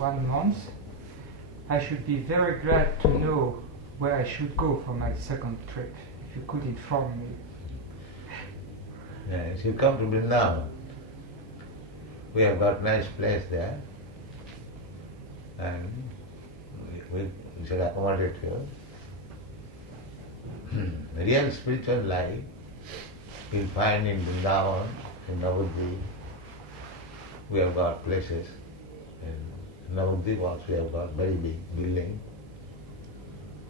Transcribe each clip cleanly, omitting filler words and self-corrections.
1 month, I should be very glad to know where I should go for my second trip. If you could inform me. Yes, you come to Vrindavan. We have got nice place there, and we shall accommodate you. Real spiritual life you'll find in Vrindavan, in Navadvip. We have got places. In Navadvip also we have got very big building.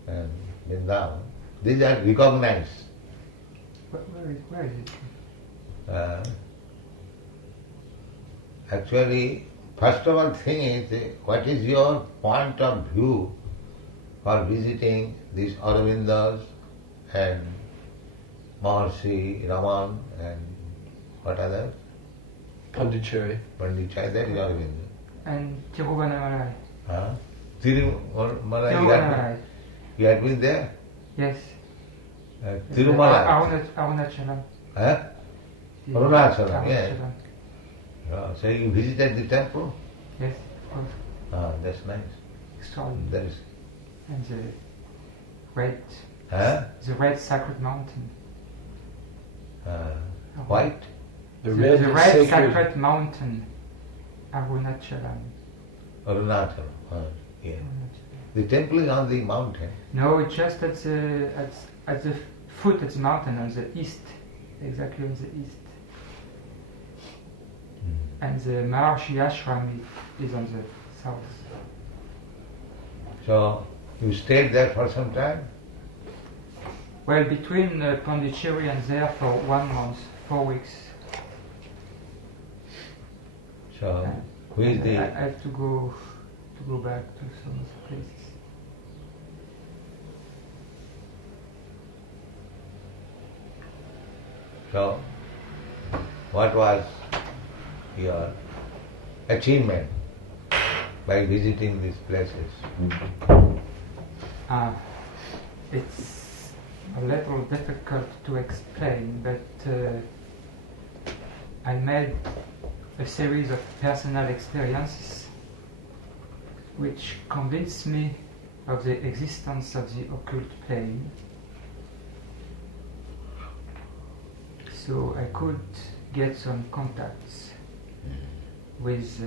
And Vrindavan. These are recognized. Where is it? Actually, first of all thing is, what is your point of view for visiting these Aurobindas and Maharshi Raman and what others? Pondicherry. Pondicherry, that is Aurobindo. And Tiruvannamalai. Tirumalai, you had been there? Yes. Tirumalai. Arunachalam. Arunachalam, yes. So you visited the temple? Yes, of course. That's nice. Extraordinary. That is. And the red sacred mountain. White? The red sacred mountain, Arunachalam. Arunachalam, yeah. The temple is on the mountain. No, it's just at the foot of the mountain on the east, exactly on the east. And the Maharshi Ashram is on the south. So, you stayed there for some time? Well, between Pondicherry and there for 1 month, 4 weeks. So, who is the... I have to go back to some of the places. So, what was your achievement by visiting these places? It's a little difficult to explain, but I made a series of personal experiences which convinced me of the existence of the occult plane. So I could get some contacts with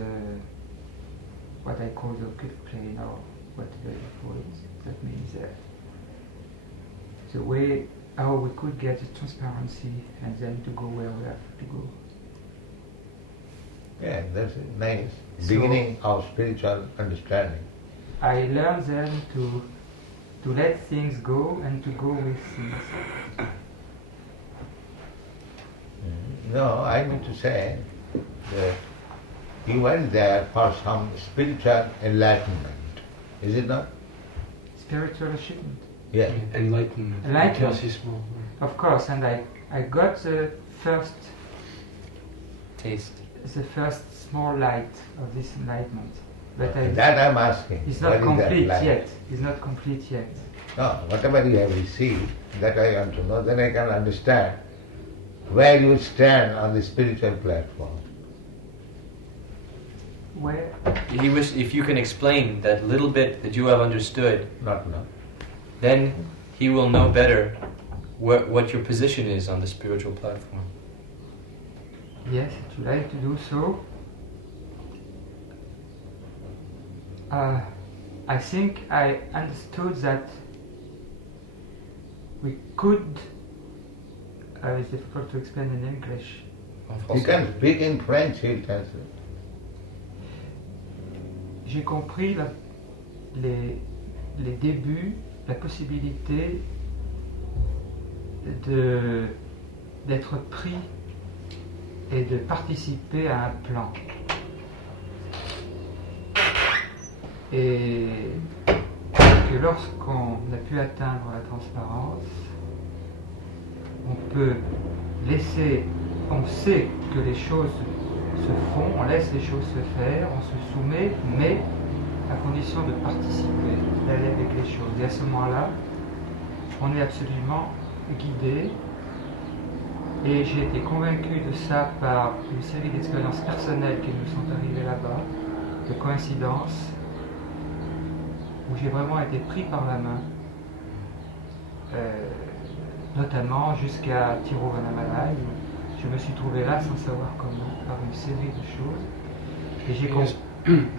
what I call the occult plane, or whatever you call it. That means the way how we could get the transparency and then to go where we have to go. Yeah, that's a nice beginning of spiritual understanding. I learned then to let things go and to go with things. No, I mean to say that you went there for some spiritual enlightenment, is it not? Spiritual achievement. Yeah. Enlightenment. Of course, and I got the first taste. The first small light of this enlightenment. But that I'm asking. It's not complete yet. It's not complete yet. No, whatever you have received, that I want to know, then I can understand where you stand on the spiritual platform. Where? He was, if you can explain that little bit that you have understood, not now, then he will know better what your position is on the spiritual platform. Yes, I would like to do so. I think I understood that we could. It's difficult to explain in English. You can speak in French, he'll translate. J'ai compris les débuts, la possibilité d'être pris et de participer à un plan. Et que lorsqu'on a pu atteindre la transparence, on peut laisser, on sait que les choses se font, on laisse les choses se faire, on se soumet, mais à condition de participer, d'aller avec les choses. Et à ce moment-là, on est absolument guidé. Et j'ai été convaincu de ça par une série d'expériences personnelles qui nous sont arrivées là-bas. de coïncidences où j'ai vraiment été pris par la main, notamment jusqu'à Tiruvannamalai, où je me suis trouvé là sans savoir comment, par une série de choses. Et j'ai compris.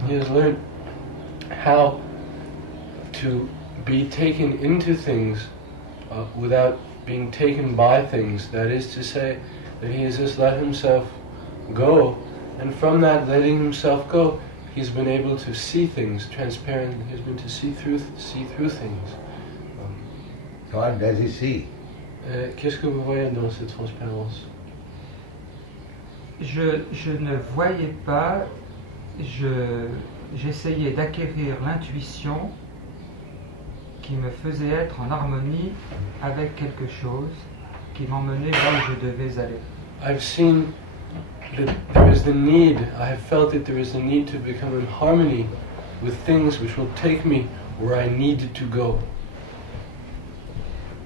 He has learned how to be taken into things without being taken by things. That is to say, that he has just let himself go, and from that letting himself go, he's been able to see things transparently. He's been to see through things. What does he see? Qu'est-ce que vous voyez dans cette transparence? Je ne voyais pas, j'essayais d'acquérir l'intuition qui me faisait être en harmonie avec quelque chose qui m'emmenait là où je devais aller. I've seen that there is the need, I have felt that there is a need to become in harmony with things which will take me where I need to go.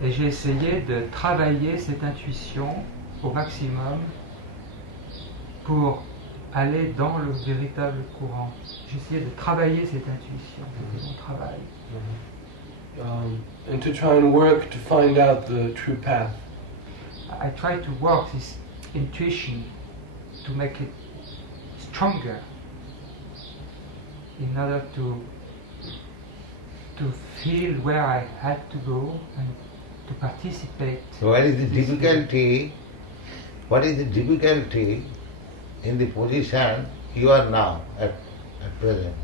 Et j'ai essayé de travailler cette intuition au maximum pour aller dans le véritable courant. J'ai essayé de travailler cette intuition, c'était mon travail. And to try and work to find out the true path. I try to work this intuition to make it stronger in order to feel where I had to go and to participate. So what is the difficulty? What is the difficulty in the position you are now at present?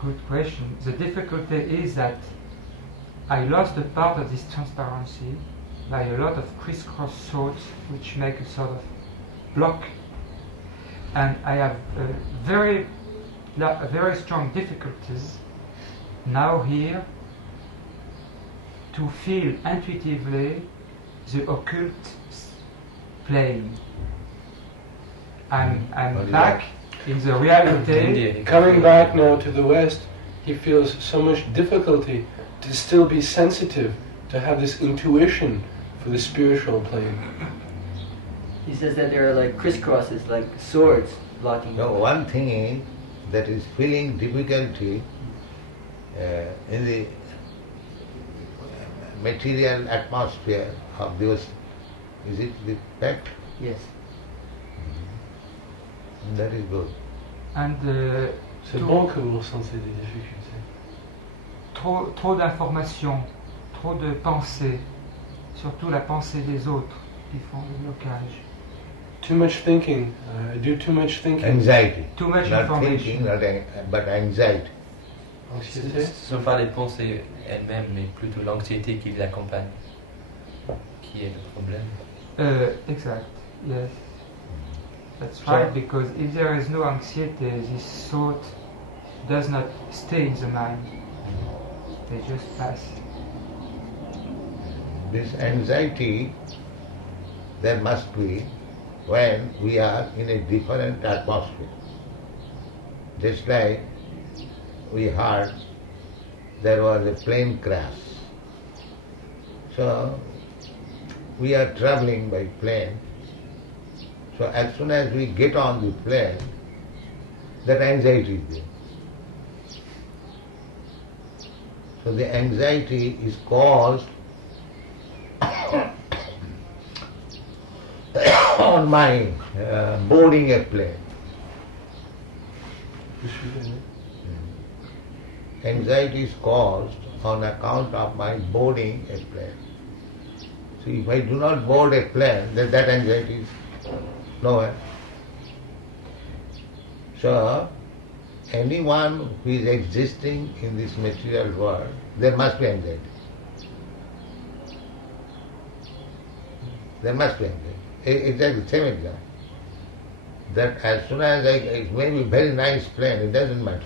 Good question. The difficulty is that I lost a part of this transparency by a lot of crisscross thoughts which make a sort of block, and I have very strong difficulties now here to feel intuitively the occult plane. I'm back in the reality. Coming back now to the West, he feels so much difficulty to still be sensitive, to have this intuition for the spiritual plane. He says that there are like crisscrosses, like swords blocking. So one thing that is feeling difficulty in the material atmosphere of those, is it the fact? Yes. That is good. And C'est bon que vous ressentez des difficultés. trop d'informations, trop de pensées, surtout la pensée des autres qui font le blocage. Too much thinking. I do too much thinking. Anxiety. Too much Not information. thinking, but anxiety. Anxiété. Ce ne sont pas les pensées elles-mêmes, mais plutôt l'anxiété qui les accompagne, qui est le problème. Exact. Yes. That's right, because if there is no anxiety, this thought does not stay in the mind. They just pass. This anxiety there must be when we are in a different atmosphere. Just like we heard there was a plane crash. So we are traveling by plane. So as soon as we get on the plane, that anxiety is there. So the anxiety is caused on my boarding a plane. Anxiety is caused on account of my boarding a plane. So if I do not board a plane, then that anxiety is nowhere. So anyone who is existing in this material world, there must be anxiety. There must be anxiety. Exactly the same example. That as soon as it may be very nice plane, it doesn't matter.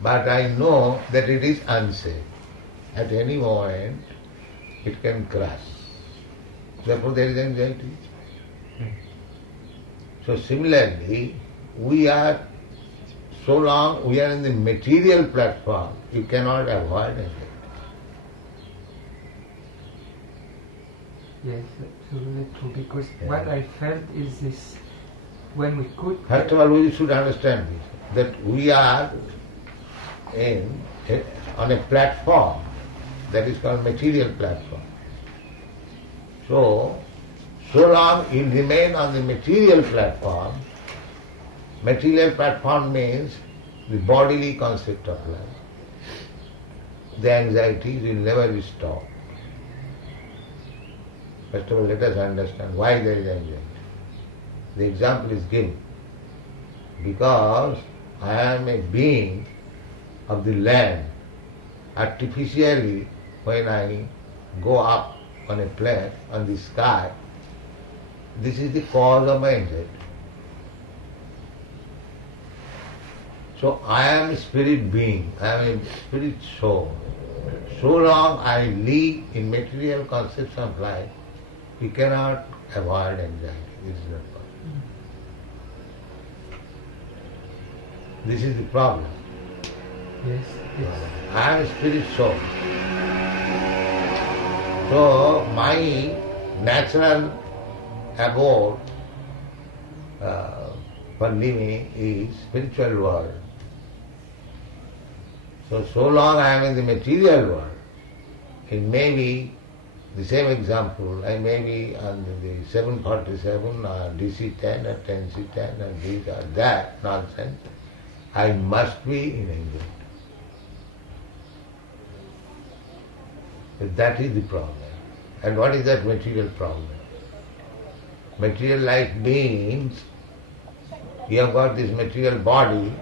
But I know that it is unsafe. At any moment, it can crash. Therefore there is anxiety. So similarly, we are, so long we are in the material platform, you cannot avoid anxiety. Yes, absolutely true. Because what I felt is this: when we could. First of all, we should understand this. that we are on a platform that is called material platform. So long you remain on the material platform means the bodily concept of life. The anxiety will never be stopped. First of all, let us understand why there is anxiety. The example is given. Because I am a being of the land, artificially when I go up on a plane, on the sky, this is the cause of my anxiety. So I am a spirit being, I am a spirit soul. So long I live in material concepts of life, we cannot avoid anxiety. This is not possible. This is the problem. Yes, yes. I am a spirit soul. So my natural abode for living is spiritual world. So long I am in the material world, it may be the same example, I may be on the 747 or DC-10 or 10C-10 or this or that nonsense, I must be in anxiety. That is the problem. And what is that material problem? Material life means you have got this material body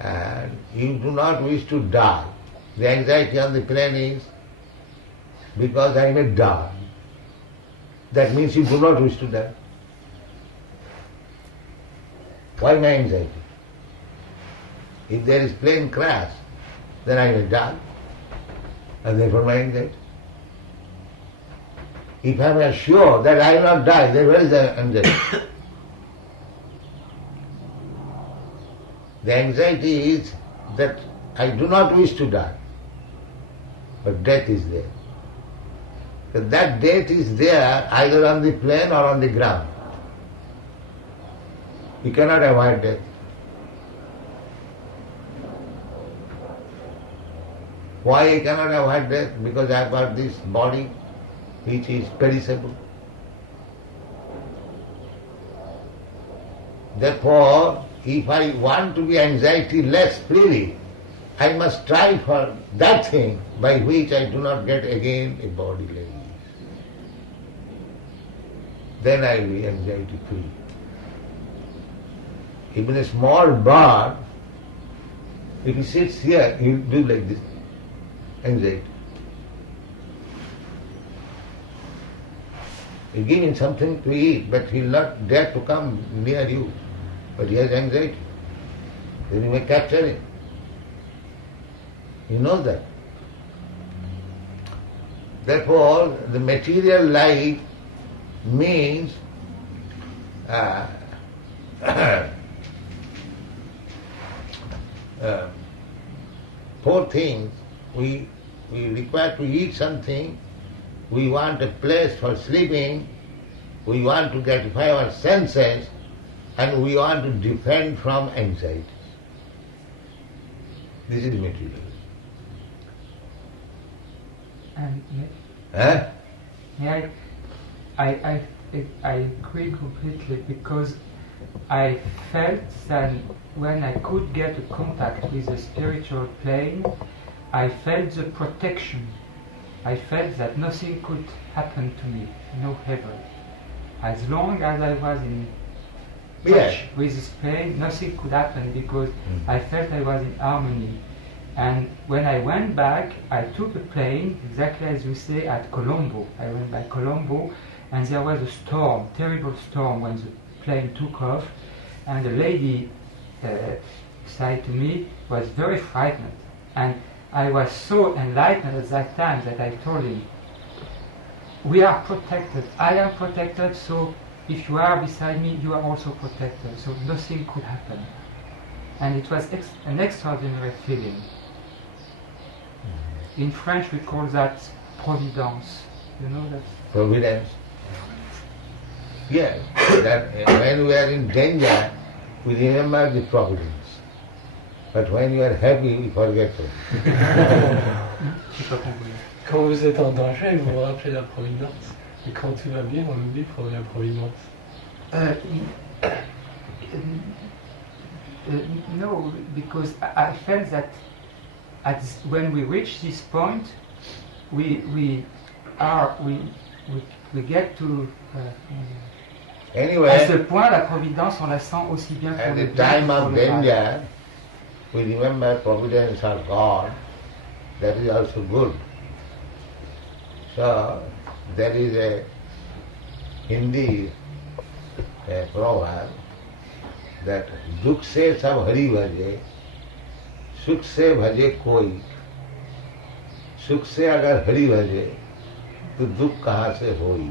and you do not wish to die. The anxiety on the plane is because I may die. That means you do not wish to die. Why my anxiety? If there is plane crash, then I may die. And therefore my anxiety. If I am sure that I will not die, then where is the anxiety? The anxiety is that I do not wish to die, but death is there. So that death is there either on the plane or on the ground. You cannot avoid death. Why I cannot avoid death? Because I have got this body which is perishable. Therefore, if I want to be anxiety-less freely, I must strive for that thing by which I do not get again a body like this. Then I will be anxiety-free. Even a small bird, if he sits here, he will do like this, anxiety. You give him something to eat, but he will not dare to come near you. But he has anxiety. Then you may capture him. He knows that. Therefore, the material life means four things. We require to eat something, we want a place for sleeping, we want to gratify our senses, and we want to defend from anxiety. This is material. And I agree completely, because I felt that when I could get a contact with the spiritual plane, I felt the protection. I felt that nothing could happen to me, no heaven. As long as I was in touch with this plane, nothing could happen, because I felt I was in harmony. And when I went back, I took a plane, exactly as you say, at Colombo. I went by Colombo, and there was a storm, terrible storm, when the plane took off, and the lady beside to me was very frightened. And I was so enlightened at that time that I told him, we are protected, I am protected, so if you are beside me, you are also protected, so nothing could happen. And it was an extraordinary feeling. In French we call that providence. You know that? Providence. Yes, that when we are in danger, we remember the providence. But when you are happy, we forget it. J'ai pas compris. Quand vous êtes en danger, vous vous rappelez la providence. Et quand tout va bien, on oublie la providence. No, because I felt that when we reach this point, we get to. Anyway, à ce point, la providence, on la sent aussi bien pour at le the bien time que pour of le mal. danger, we remember providence of God. That is also good. So, there is a Hindi proverb that दुख से सब हरि भजे, सुख से भजे कोई, सुख से अगर हरि भजे तो दुख कहाँ से होई.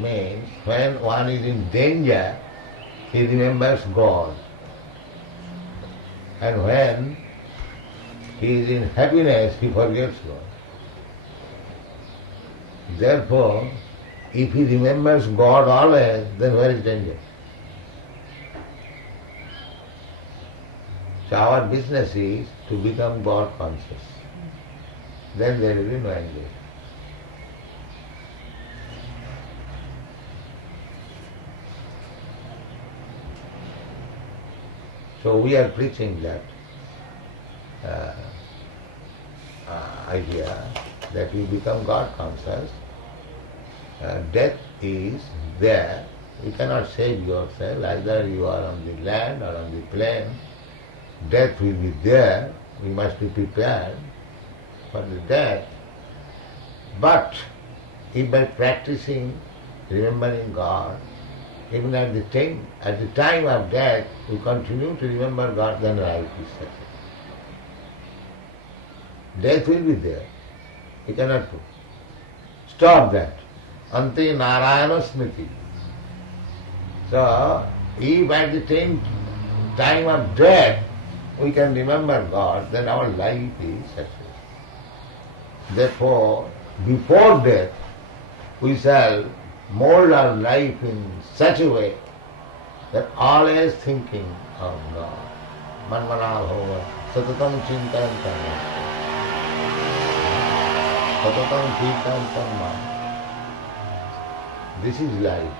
Means when one is in danger, he remembers God, and when he is in happiness, he forgets God. Therefore, if he remembers God always, then where is danger? So our business is to become God conscious. Then there will be no anxiety. So we are preaching that idea that you become God conscious. Death is there. You cannot save yourself. Either you are on the land or on the plain. Death will be there. We must be prepared for the death. But if by practicing, remembering God, even at the time of death, we continue to remember God, then life is settled. Death will be there. You cannot stop that. Ante Narayana Smriti. So, if at the time of death we can remember God, then our life is settled. Therefore, before death, we shall mold our life in such a way that always thinking of God. Manmana bhava, satatam chintan karma. Satatam chintan karma. This is life.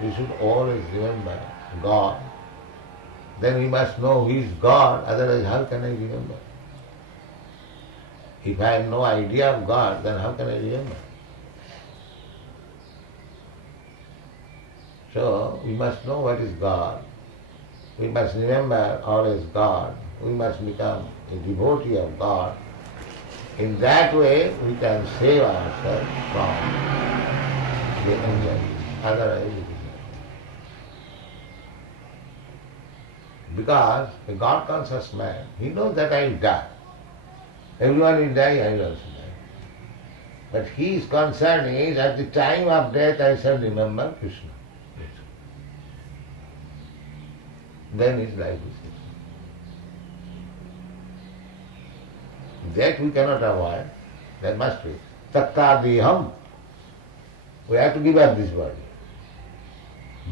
We should always remember God. Then we must know who is God, otherwise how can I remember? If I have no idea of God, then how can I remember? So we must know what is God. We must remember always God. We must become a devotee of God. In that way we can save ourselves from the anxiety. Otherwise it is not. Because a God-conscious man, he knows that I will die. Everyone will die, I will also die. But his concern is at the time of death I shall remember Krishna. Then his life is saved. That we cannot avoid. That must be. Tattadiham. We have to give up this body.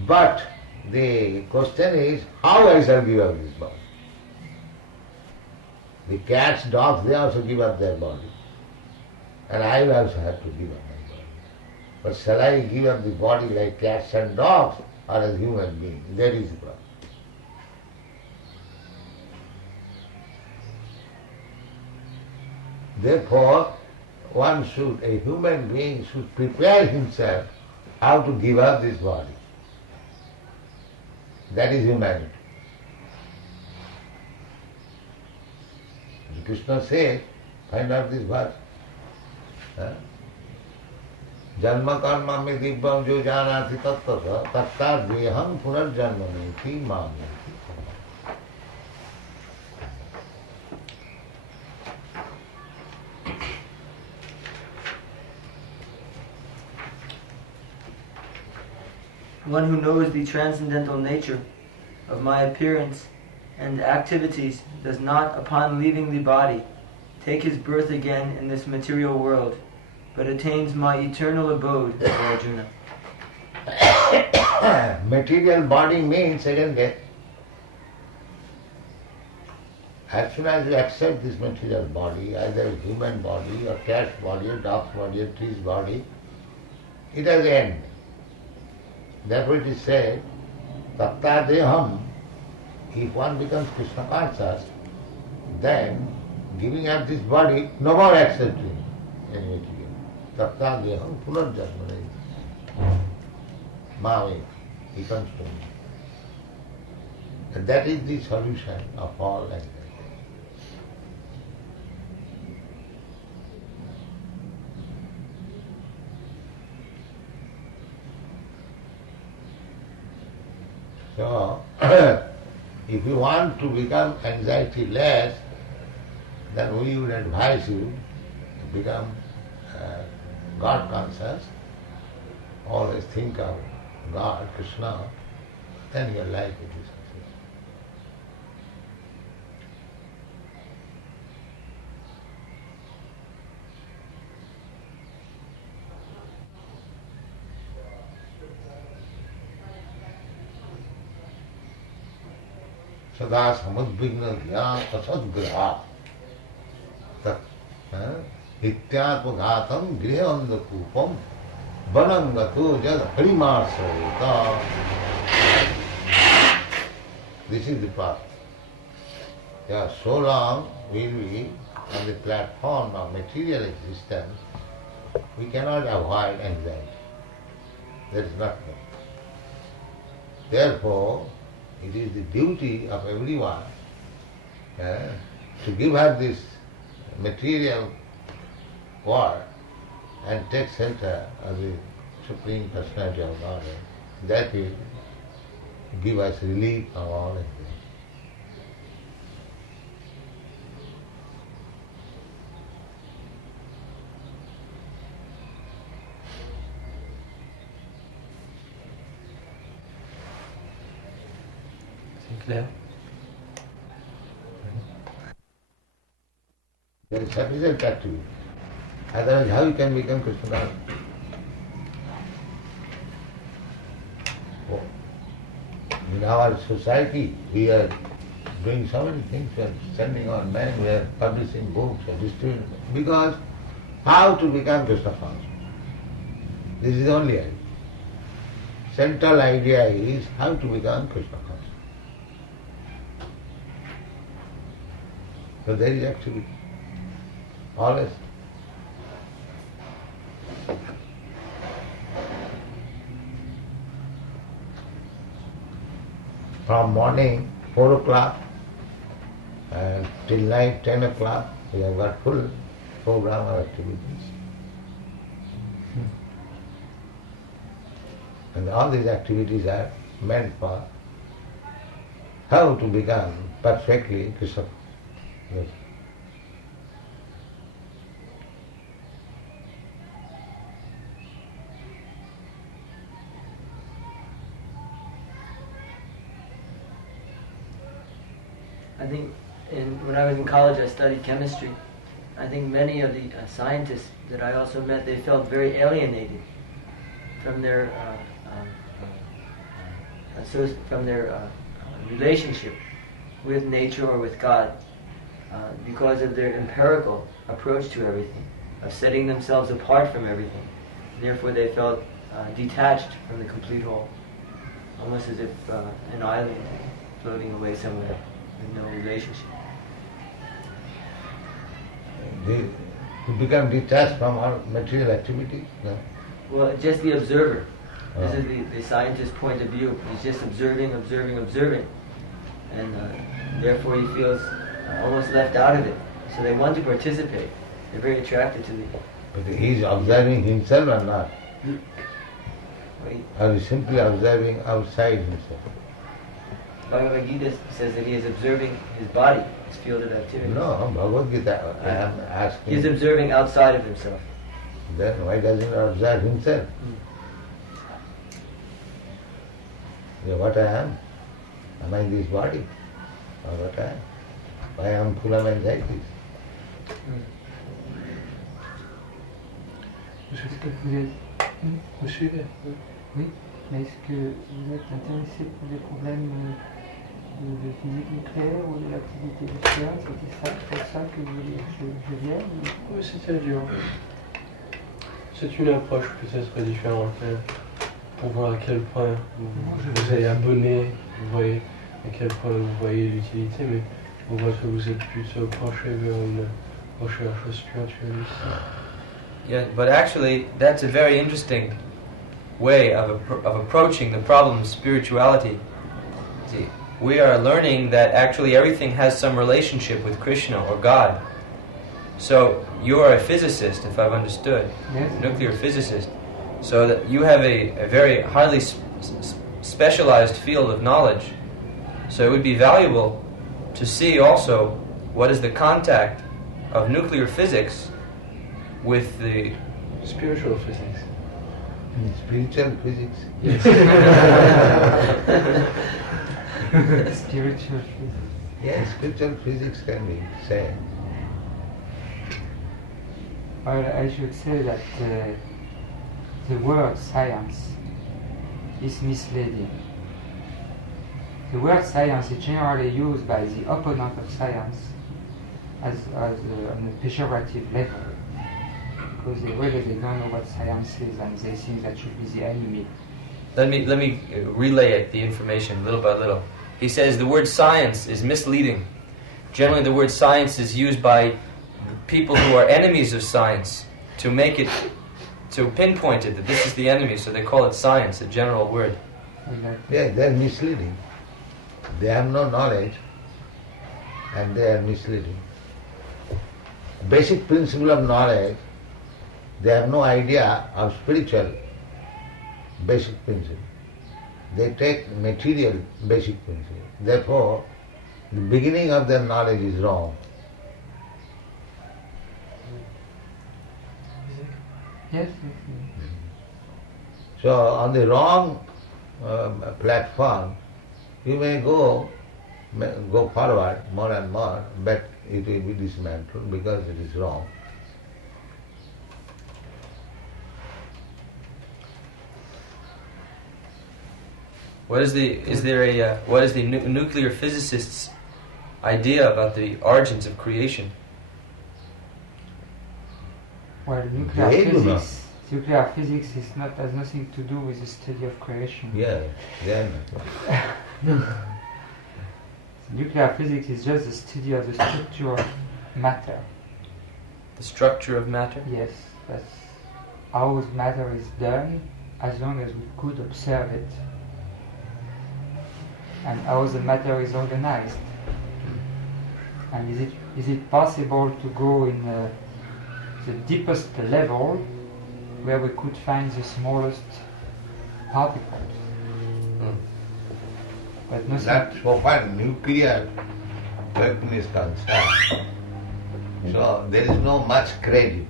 But the question is, how I shall give up this body? The cats, dogs, they also give up their body. And I will also have to give up my body. But shall I give up the body like cats and dogs, or as human beings? That is the problem. Therefore, a human being should prepare himself how to give up this body. That is humanity. Krishna says, find out this verse. Janma karma me dibbam jo janati tattva tatta deham punarjanma neti mameti. One who knows the transcendental nature of my appearance and activities does not, upon leaving the body, take his birth again in this material world, but attains my eternal abode, O Arjuna. material body means second death. As soon as you accept this material body, either human body or cat's body or dog's body or tree's body, it has end. Therefore it is said, Tapta Deham, if one becomes Krishna conscious, then giving up this body, no more accepting any material. Tapta Deham Punarjanmane. Mave, he comes to me. And that is the solution of all anxiety. So, if you want to become anxiety less, then we would advise you to become God conscious. Always think of God, Krishna, then your life will be successful. Sada samudvigna dhyan asadgraha tat ityatmaghatam grihevandakupam vanangato jad harimasarita. This is the path. Yeah, so long we will be on the platform of material existence, we cannot avoid anxiety. That is not good. Therefore, it is the duty of everyone to give up this material world and take shelter of the Supreme Personality of Godhead. That will give us relief from all anxiety. C'est clair. There is sufficient activity. Otherwise, how you can become Krishna? Oh. In our society, we are doing so many things. We are sending on men, we are publishing books, we are distributing. Because how to become Krishna conscious? This is the only idea. Central idea is how to become Krishna conscious. So there is activity. Always. From morning 4 o'clock till night 10 o'clock, we have got full program of activities. And all these activities are meant for how to become perfectly Krishna. Yes. I think when I was in college, I studied chemistry. I think many of the scientists that I also met, they felt very alienated from their relationship with nature or with God, because of their empirical approach to everything, of setting themselves apart from everything. Therefore, they felt detached from the complete whole, almost as if an island floating away somewhere with no relationship. To become detached from our material activity? No? Well, just the observer. This is the scientist's point of view. He's just observing. And therefore he feels almost left out of it. So they want to participate. They're very attracted to the... But he's observing himself or not? Or is simply observing outside himself? Bhagavad Gita says that he is observing his body, his field of activity. No, Bhagavad Gita, I am asking... He's observing outside of himself. Then why doesn't he observe himself? Yeah, what I am? Am I this body? Or what I am? Why I am full of anxieties? Vous suivez? Oui. Mais est-ce que vous êtes intéressé pour des problèmes de physique nucléaire ou de l'activité du CERN? C'était ça, pour ça que vous voulez que je vienne? Oui, c'est-à-dire, c'est une approche peut-être différente, hein, pour voir à quel point vous êtes abonné, vous voyez à quel point vous voyez l'utilité, mais on voit que vous êtes plutôt penché vers une recherche spiritualiste. Yeah, but actually, that's a very interesting way of approaching the problem of spirituality. See, we are learning that actually everything has some relationship with Krishna or God. So you are a physicist, if I've understood, Yes. nuclear physicist. So that you have a very highly specialized field of knowledge. So it would be valuable to see also what is the contact of nuclear physics with the Spiritual physics. Spiritual physics. Yes. Spiritual physics. Yes, spiritual physics can be said. Well, I should say that the word science is misleading. The word science is generally used by the opponent of science as on a pejorative level, because they don't know what science is and they think that should be the enemy. Let me relay the information little by little. He says the word science is misleading. Generally, the word science is used by people who are enemies of science to make it, to pinpoint it that this is the enemy, so they call it science, a general word. Exactly. Yeah, they are misleading. They have no knowledge and they are misleading. Basic principle of knowledge, they have no idea of spiritual basic principle. They take material basic principle. Therefore, the beginning of their knowledge is wrong. Yes, yes. So on the wrong platform, you may go forward more and more, but it will be dismantled because it is wrong. What is the nuclear physicist's idea about the origins of creation? Well, nuclear physics has nothing to do with the study of creation. Yeah, yeah. Nuclear physics is just the study of the structure of matter. The structure of matter? Yes, that's how matter is done, as long as we could observe it, and how the matter is organized. And is it possible to go in the deepest level where we could find the smallest particles? But nothing. That's so far nuclear weapon is concerned. So there is no much credit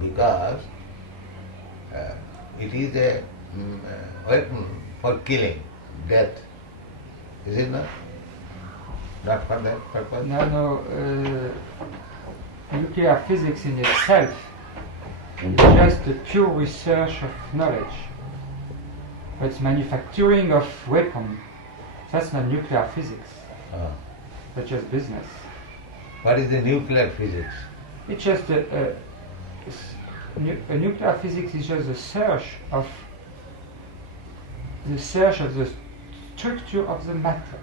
because it is a weapon for killing, death. Is it not? Not for that purpose? No. Nuclear physics in itself is just the pure research of knowledge. But manufacturing of weapons, that's not nuclear physics. That's just business. What is the nuclear physics? It's just a nuclear physics is just the search of the structure of the matter.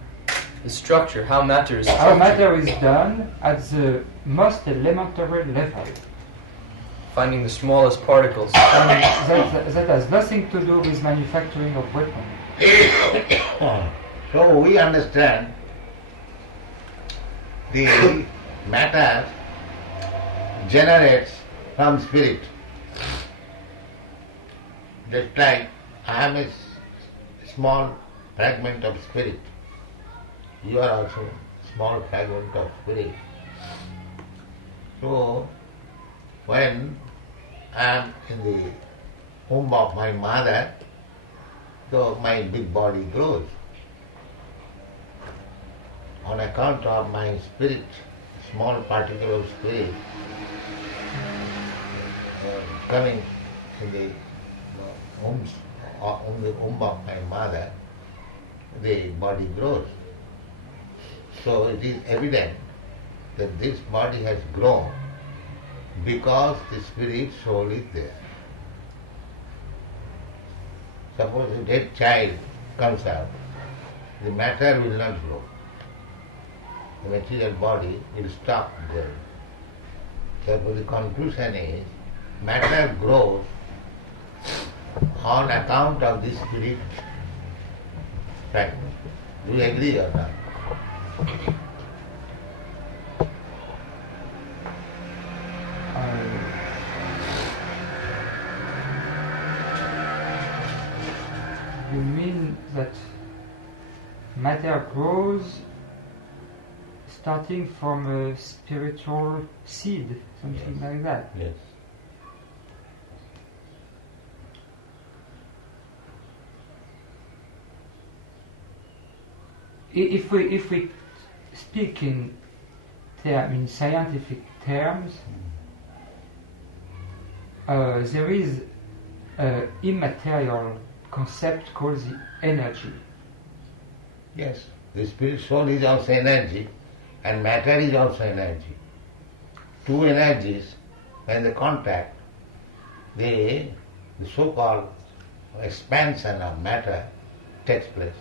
The structure, how matter is How structured. matter is done at the most elementary level. Finding the smallest particles. And that has nothing to do with manufacturing of weapons. So we understand the matter generates from spirit. Just like I am a small fragment of spirit. You are also a small fragment of spirit. So when I am in the womb of my mother, so my big body grows. On account of my spirit, small particle of spirit coming in the womb in the womb of my mother, the body grows. So it is evident that this body has grown because the spirit soul is there. Suppose a dead child comes out, the matter will not grow. The material body will stop growing. Therefore the conclusion is, matter grows on account of the spirit fragment. Do you agree or not? You mean that matter grows starting from a spiritual seed, something Yes. like that? Yes. If we speak in scientific terms, there is an immaterial concept called the energy. Yes. The spirit soul is also energy and matter is also energy. Two energies, when they contact, the so-called expansion of matter takes place.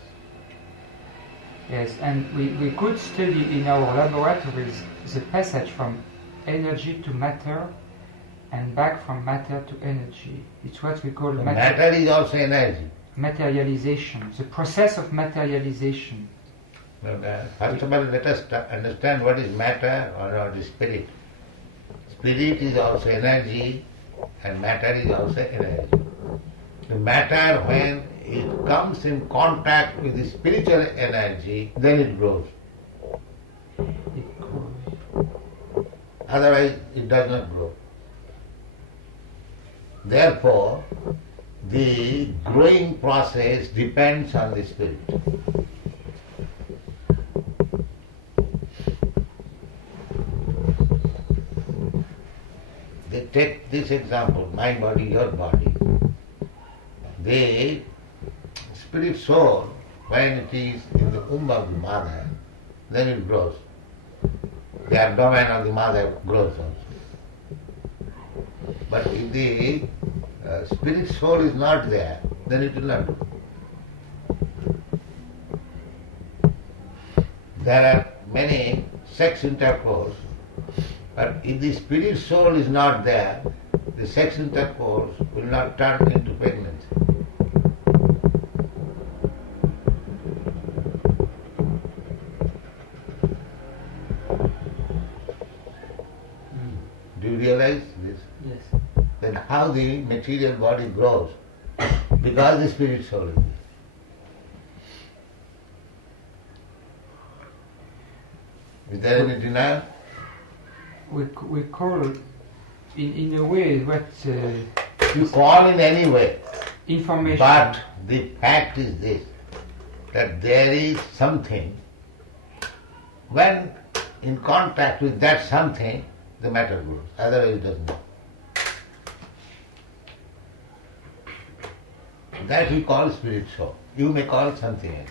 Yes, and we could study in our laboratories the passage from energy to matter and back from matter to energy. It's what we call Matter is also energy. materialization, the process of materialization. But, first of all, let us understand what is matter or what is spirit. Spirit is also energy and matter is also energy. The matter, when it comes in contact with the spiritual energy, then it grows. It grows. Otherwise, it does not grow. Therefore, the growing process depends on the spirit. They take this example, my body, your body. The spirit soul, when it is in the womb of the mother, then it grows. The abdomen of the mother grows also. But if the spirit soul is not there, then it will not grow. There are many sex intercourse, but if the spirit soul is not there, the sex intercourse will not turn into pregnancy. Do you realize this? Yes. Then how the material body grows? Because the spirit soul is there. Is there any denial? We call in a way what You call in any way, information. but the fact is this, that there is something, when in contact with that something, the matter grows, otherwise it does not. That we call spirit soul. You may call something else.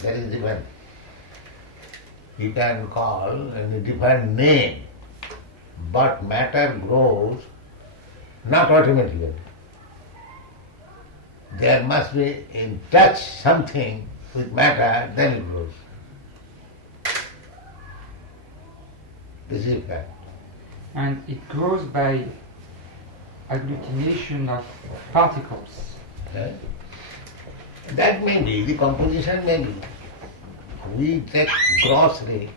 That is different. You can call in a different name, but matter grows not automatically. There must be in touch something with matter, then it grows. This is a fact. And it grows by agglutination of particles. Okay? That may be, the composition may be. We take grossly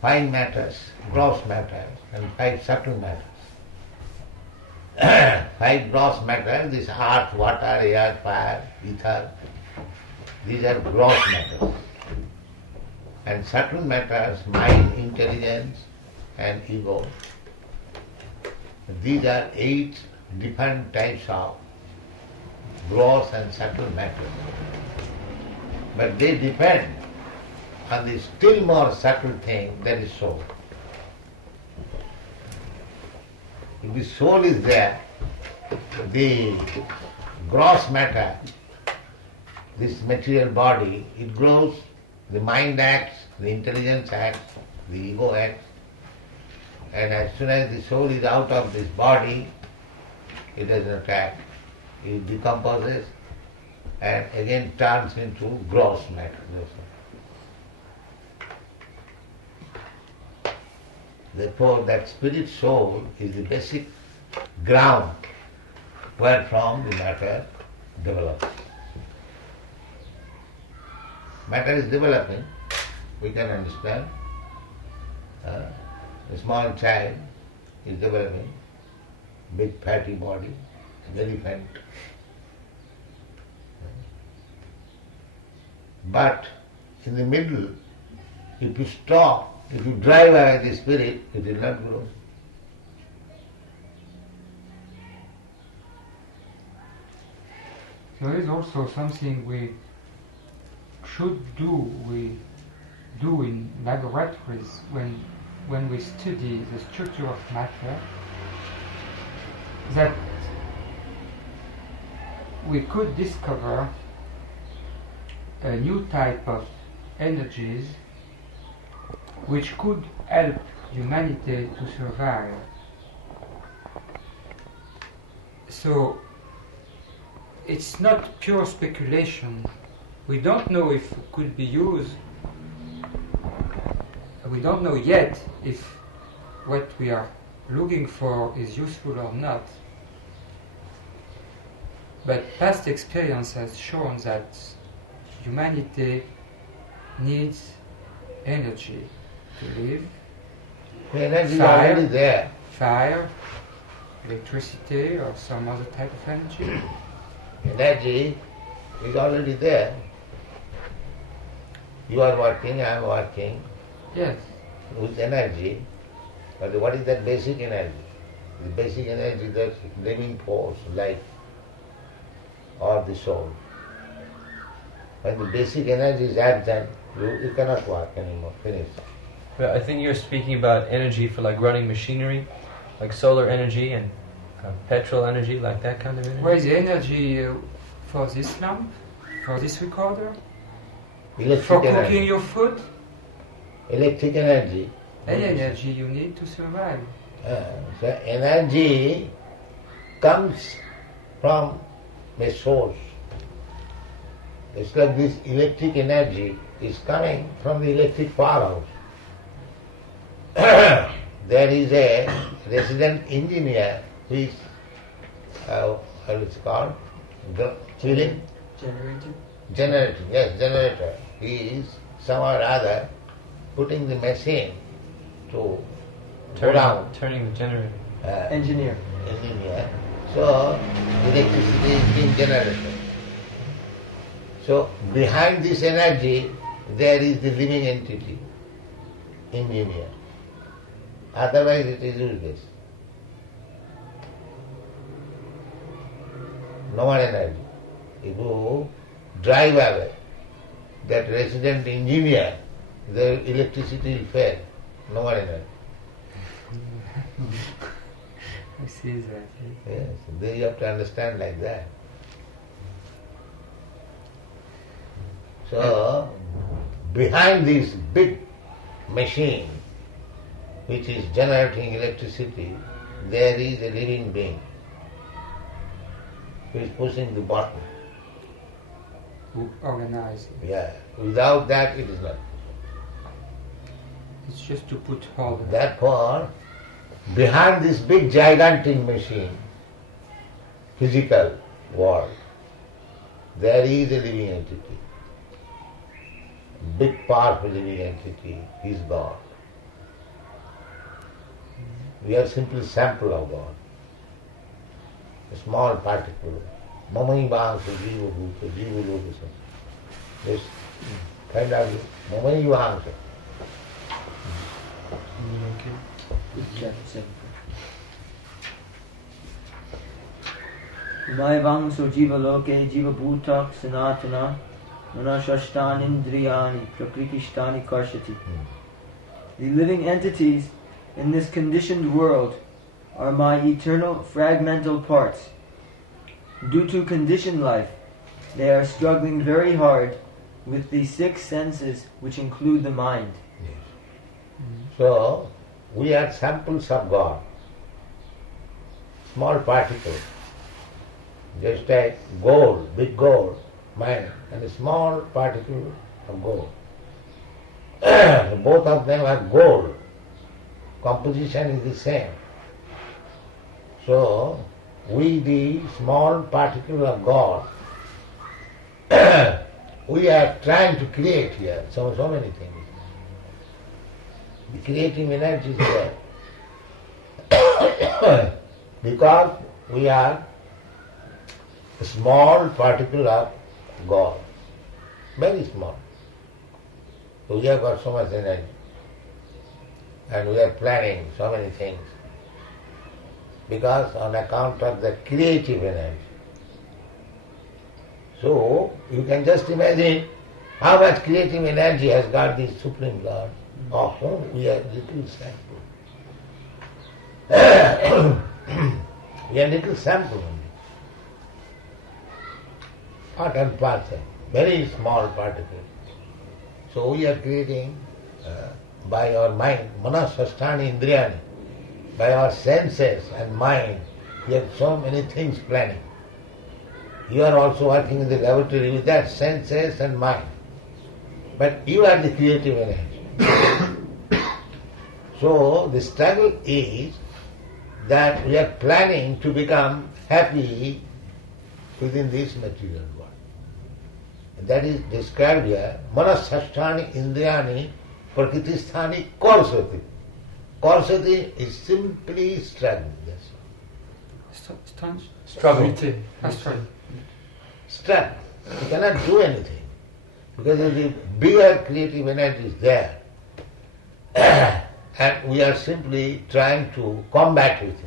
5 matters, gross matters, and 5 subtle matters. 5 gross matters, this earth, water, air, fire, ether, these are gross matters. And subtle matters, mind, intelligence, and ego. These are 8 different types of gross and subtle matters. But they depend on the still more subtle thing, that is soul. If the soul is there, the gross matter, this material body, it grows, the mind acts, the intelligence acts, the ego acts, and as soon as the soul is out of this body, it doesn't act. It decomposes and again turns into gross matter. Therefore, that spirit soul is the basic ground wherefrom the matter develops. Matter is developing, we can understand. A small child is developing, big fatty body, elephant. But in the middle, if you stop, if you drive away the spirit, it will not grow. There is also something we should do, we do in laboratories when we study the structure of matter, that we could discover a new type of energies which could help humanity to survive. So it's not pure speculation. We don't know if it could be used. We don't know yet if what we are looking for is useful or not. But past experience has shown that humanity needs energy to live. The energy is already there. Fire, electricity, or some other type of energy. Energy is already there. You are working, I am working. Yes. With energy. But what is that basic energy? The basic energy is the living force, life, or the soul. When the basic energy is absent, you cannot work anymore. Finish. But I think you're speaking about energy for like running machinery, like solar energy and petrol energy, like that kind of energy. Where is the energy for this lamp, for this recorder, Electric for energy. cooking your food? Electric energy. Any energy you need to survive. So energy comes from a source. It's like this electric energy is coming from the electric powerhouse. There is a resident engineer who is, what is it called? Generator. Generator, yes, generator. He is somehow or other putting the machine to go down. Turning the generator. Engineer. So electricity is being generated. So behind this energy there is the living entity, engineer. Otherwise it is useless. No more energy. If you drive away that resident engineer, the electricity will fail. No more energy. I see that. Yes, then you have to understand like that. So, behind this big machine which is generating electricity, there is a living being who is pushing the button. Who organize it. Yeah. Without that it is not. It's just to put order. Therefore, behind this big gigantic machine, physical world, there is a living entity. Big powerful living entity is God. We are simply sample of God. A small particle. Mamai Vahansa Jiva Bhuta Jiva Lokasa. Just find out Mamai Vahansa. Maivangso jiva loke jiva bhutak sanatana manashashtani indriyani prakritishtani karshati. The living entities in this conditioned world are my eternal fragmental parts, Due to conditioned life, they are struggling very hard with the 6 senses which include the mind. Yes. So, we are samples of God, small particles, just like gold, big gold, mine, and a small particle of gold. Both of them are gold. Composition is the same. So, we the small particle of God, we are trying to create here so many things. The creative energy is there. Because we are a small particle of God, very small. So we have got so much energy. And we are planning so many things. Because on account of the creative energy. So you can just imagine how much creative energy has got the Supreme Lord, of whom we are little sample. We are little sample only. Part and parcel, very small particle. So we are creating by our mind, manasasthani indriyani, by our senses and mind, we have so many things planning. You are also working in the laboratory with that senses and mind. But you are the creative energy. So the struggle is that we are planning to become happy within this material world. That is described here, manasasthani indriyani prakritisthani korsati. Korsati is simply struggle. Struggle. Struggle. You cannot do anything because the bigger creative energy is there. And we are simply trying to combat with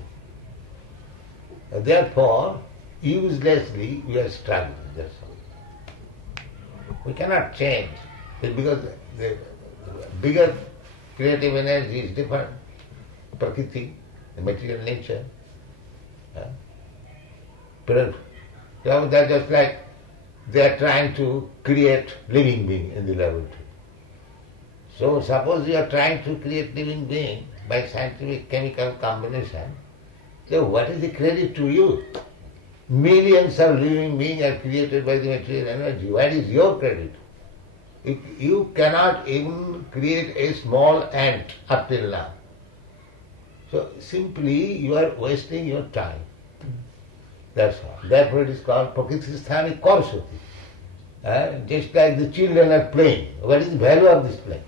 it. Therefore, uselessly we are struggling. That's all. We cannot change because the bigger creative energy is different. Prakriti, the material nature. They're just like they are trying to create living being in the laboratory. So suppose you are trying to create living being by scientific chemical combination, so what is the credit to you? Millions of living beings are created by the material energy. What is your credit? You cannot even create a small ant up till now. So simply you are wasting your time. That's all. Therefore it is called prakritisthani korsati. Just like the children are playing. What is the value of this play?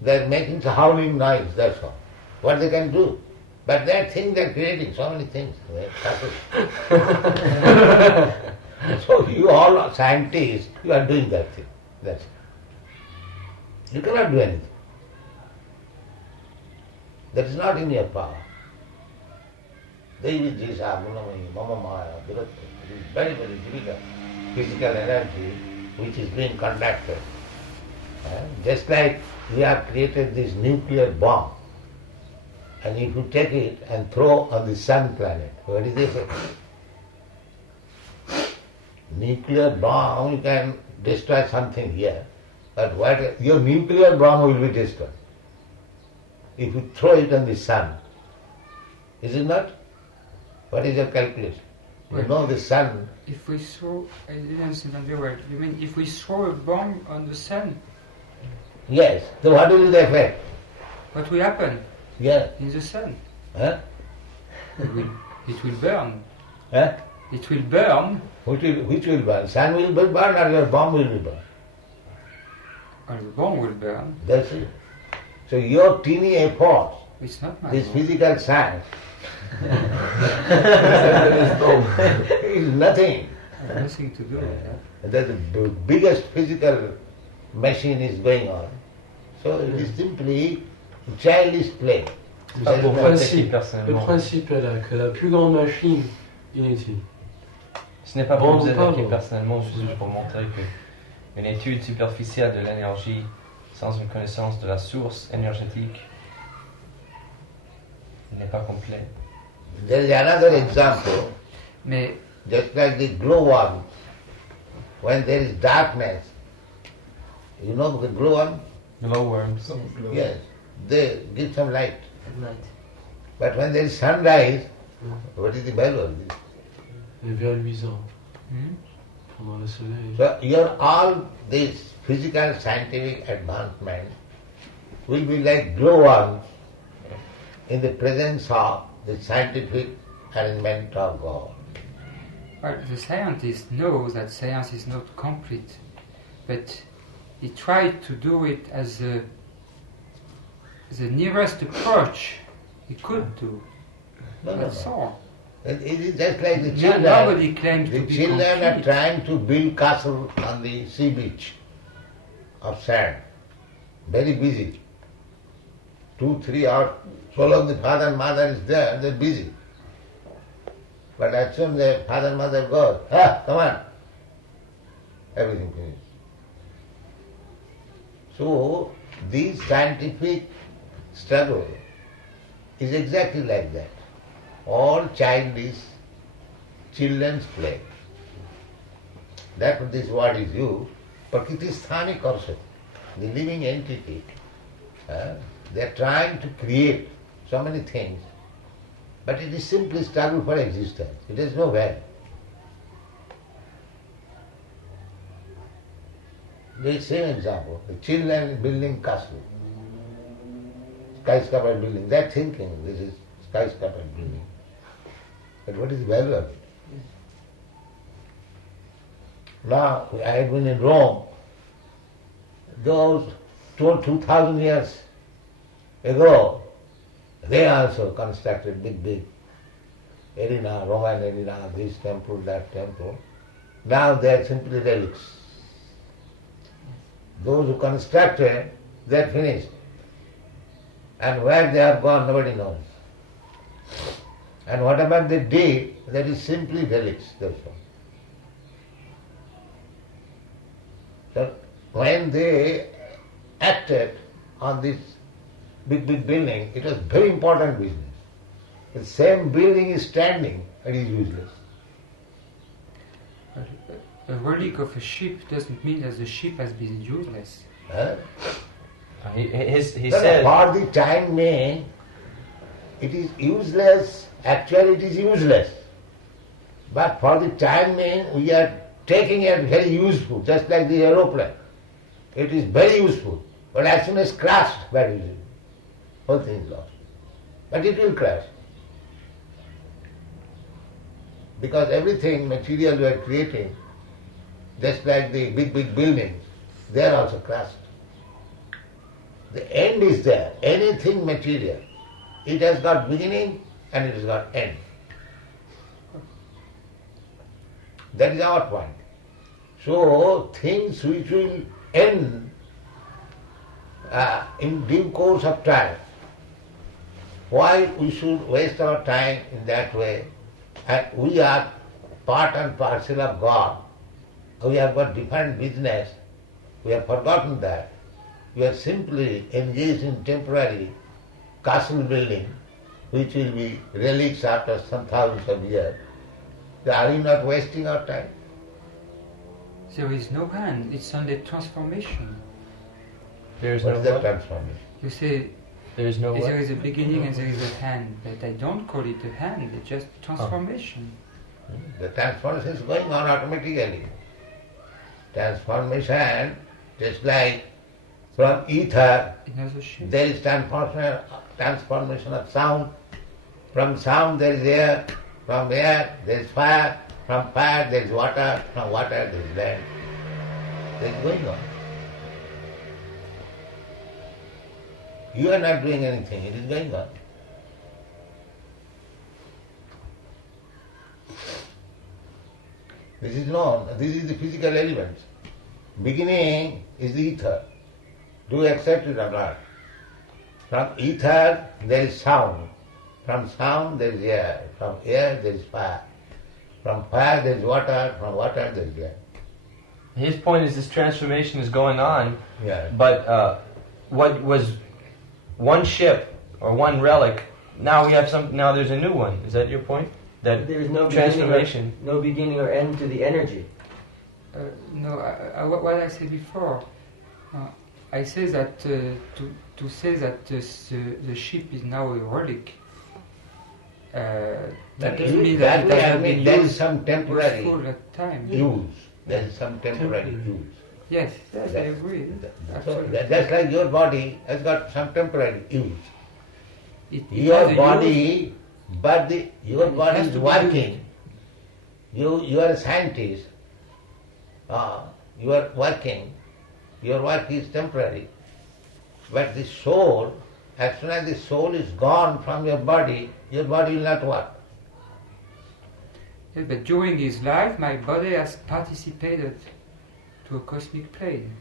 They are making a howling noise, that's all. What they can do? But they think they are creating so many things. So you all are scientists, you are doing that thing. That's it. You cannot do anything. That is not in your power. Devi Jisa, Gunamani, Mama Maya, Viratma. It is very, very difficult. Physical energy which is being conducted. Just like we have created this nuclear bomb. And if you take it and throw on the sun planet, what is the effect? Nuclear bomb, you can destroy something here. But what your nuclear bomb will be destroyed. If you throw it on the sun, is it not? What is your calculation? You know the sun. If we throw, I didn't understand the word. You mean if we throw a bomb on the sun? Yes. So what will be the effect? What will happen? Yeah. In the sun? Huh? It will burn. Huh? It will burn. Which will burn? Sun will be burned or your bomb will be burned? Or the bomb will burn. That's it. So your teeny efforts, It's not my this bomb. physical science, is nothing. Nothing to do with that. The biggest physical machine is going on. So it is simply childish play. Ah, There is pour no principe, technique. le principe est là, que la plus grande machine inutile. Ce n'est pas Bon, pour vous ou pas, éduquer bon. personnellement, c'est juste pour montrer qu'une étude superficielle de l'énergie sans une connaissance de la source énergétique n'est pas complète. There is another example. Mais Just like the glowworm, when there is darkness, you know the glowworm? Glowworms. Yes, they give some light. At night. But when there is sunrise, what is the value of this? Les vers luisants hmm, pendant le soleil. So all this physical scientific advancement will be like glowworms in the presence of the scientific arrangement of God. well, the scientist knows that science is not complete, but he tried to do it as the nearest approach he could do. No, no, That's no. all. It is just like the No- children. nobody claims The to be children are complete. trying to build castle on the sea beach of sand. Very busy. 2, 3 hours. So long the father and mother is there, they're busy. But as soon as the father and mother goes, come on. Everything finished. So this scientific struggle is exactly like that. All children's play. That's what this word is used. Prakriti sthanic also, the living entity. They are trying to create so many things, but it is simply struggle for existence. It has no value. The same example, the children building castle, skyscraper building. They are thinking this is skyscraper building. But what is the value of it? Now, I had been in Rome. Those 2,000 years ago, they also constructed big arena, Roman arena, this temple, that temple. Now they are simply relics. Those who constructed, they are finished. And where they are gone, nobody knows. And whatever they did, that is simply relics, that's all. So when they acted on this big building, it was very important business. The same building is standing and is useless. A relic of a ship doesn't mean that the ship has been useless. He No, said, for the time being, it is useless. Actually, it is useless. But for the time being, we are taking it very useful, just like the aeroplane. It is very useful. But as soon as crashed, very useful. Whole thing is lost. But it will crash. Because everything material we are creating, just like the big buildings, they are also crashed. The end is there. Anything material, it has got beginning and it has got end. That is our point. So things which will end in due course of time, why we should waste our time in that way? And we are part and parcel of God. We have got different business. We have forgotten that. We are simply engaged in temporary castle building, which will be relics after some thousands of years. Are we not wasting our time? There is no hand, it's only transformation. there's What no is that what? transformation? You say There's no there what? is a beginning and there is a hand, but I don't call it a hand, it's just transformation. The transformation is going on automatically. Transformation, just like from ether, Another shape. there is transformation of sound. From sound there is air, from air there is fire, from fire there is water, from water there is land. This is going on. You are not doing anything, it is going on. This is known, this is the physical elements. Beginning is the ether. Do you accept it or not? From ether there is sound. From sound there is air. From air there is fire. From fire there is water. From water there is land. His point is this transformation is going on, Yeah. but what was one ship or one relic, now we have some. Now there's a new one. Is that your point? that There is no transformation. no beginning or end to the energy. No, what I said before, I say that to say that the ship is now a relic. That doesn't mean that it has been there is used some temporary full at time. use. There is some temporary use. Yes, I agree. So Absolutely. that's like your body has got some temporary use. It Your has a body, use. but your It body has is to be working. You are a scientist. You are working. Your work is temporary. But the soul, as soon as the soul is gone from your body will not work. Yes, but during his life, my body has participated to a cosmic plane.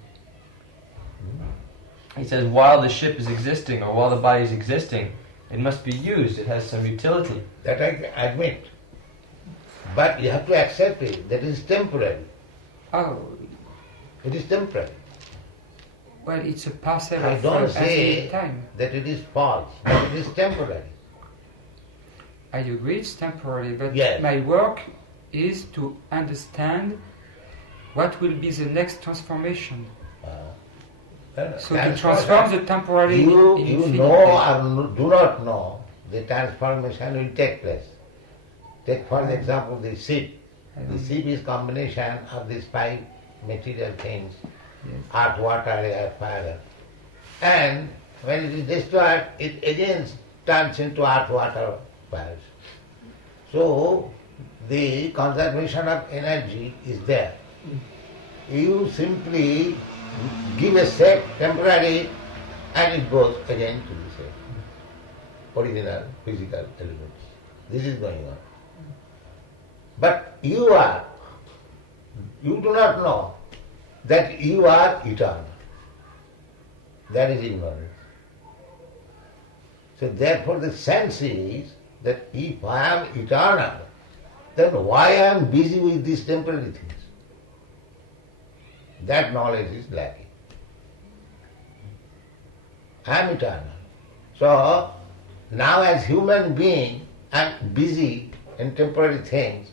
He says, while the ship is existing, or while the body is existing, it must be used. It has some utility. That I admit. But you have to accept it. That is temporary. Oh, It is temporary. well, it's a parcel I of don't as any say time. that it is false, but it is temporary. I agree it's temporary, but Yes. my work is to understand what will be the next transformation. So to transform the temporary you infinity. know or do not know, the transformation will take place. Take for example the ship. The ship is combination of these five material things, Yes. earth, water, air, fire. And when it is destroyed, it again turns into earth, water, fire. So the conservation of energy is there. You simply give a shape, temporary, and it goes again to the same original physical elements. This is going on. But you do not know that you are eternal. That is ignorance. So therefore the sense is that if I am eternal, then why I am busy with these temporary things? That knowledge is lacking. I am eternal. So now as human being, I am busy in temporary things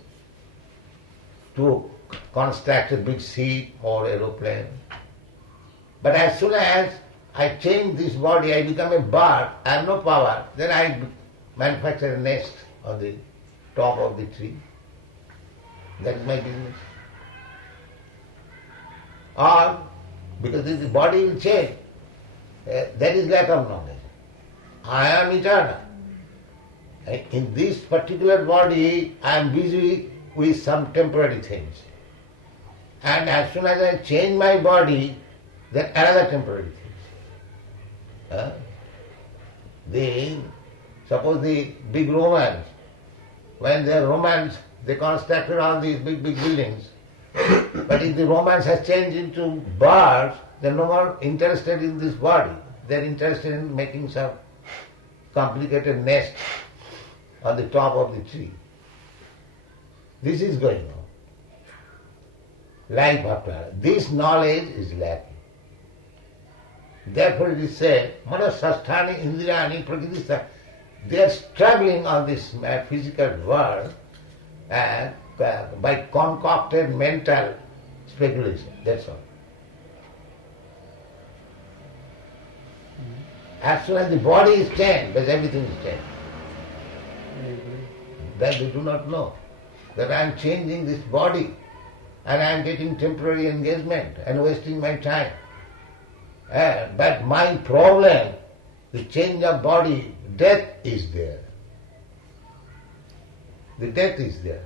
to construct a big ship or aeroplane. But as soon as I change this body, I become a bird, I have no power, then I manufacture a nest on the top of the tree. That is my business. Or, because the body will change, that is lack of knowledge. I am eternal. In this particular body, I am busy with some temporary things. And as soon as I change my body, then another temporary thing. Suppose the big Romans, when they are Romans, they constructed all these big buildings. But if the Romans has changed into birds, they are no more interested in this body. They are interested in making some complicated nest on the top of the tree. This is going on. Life after. This knowledge is lacking. Therefore it is said, Manasasthani Indirani Prakritistha. They are struggling on this physical world by concocted mental speculation. That's all. As soon as the body is changed, then everything is changed. That they do not know. That I am changing this body and I am getting temporary engagement and wasting my time. But my problem, the change of body, death is there. The death is there.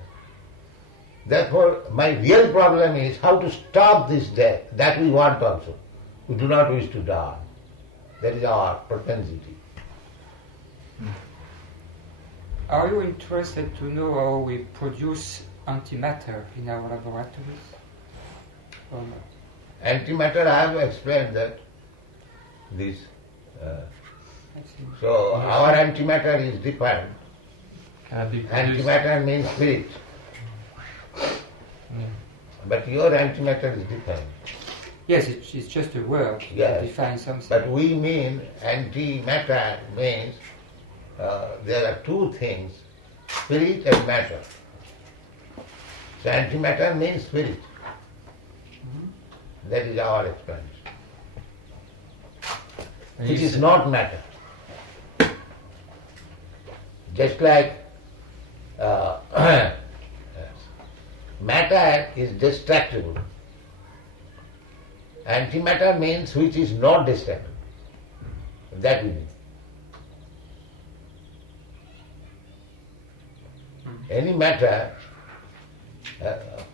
Therefore, my real problem is how to stop this death. That we want also. We do not wish to die. That is our propensity. Are you interested to know how we produce antimatter in our laboratories? Or not? Antimatter, I have explained that. This. I see. So our antimatter is different. Can be produced. Antimatter means spirit. But your antimatter is different. Yes, it's just a word Yes. to define something. But we mean antimatter means there are two things spirit and matter. So antimatter means spirit. That is our experience. It is not matter. Just like matter is destructible. Antimatter means which is not destructible. That we mean. Any matter,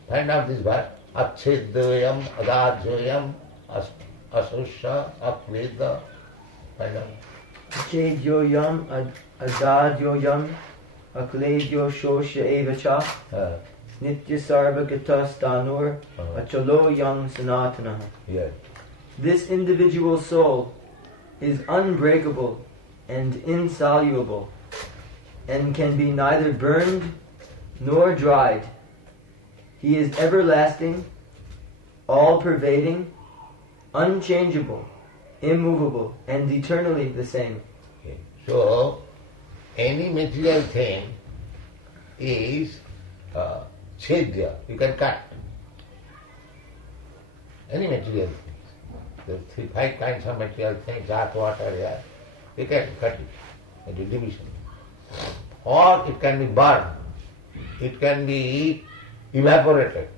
find out this verse, Achedyoyam, Adadyoyam, Asusha, Akveda, find out. Achedyoyam, Adadyoyam, Akledyo Shosha Evacha, Nitya Sarva Gatas Danur, Achalo Yang Sanatana. Yes. This individual soul is unbreakable and insoluble, and can be neither burned nor dried. He is everlasting, all-pervading, unchangeable, immovable, and eternally the same. Okay. So, any material thing is chedya, you can cut. Any material thing. There are 5 kinds of material things, earth, water, air, you can cut it into division. Or it can be burned, it can be evaporated,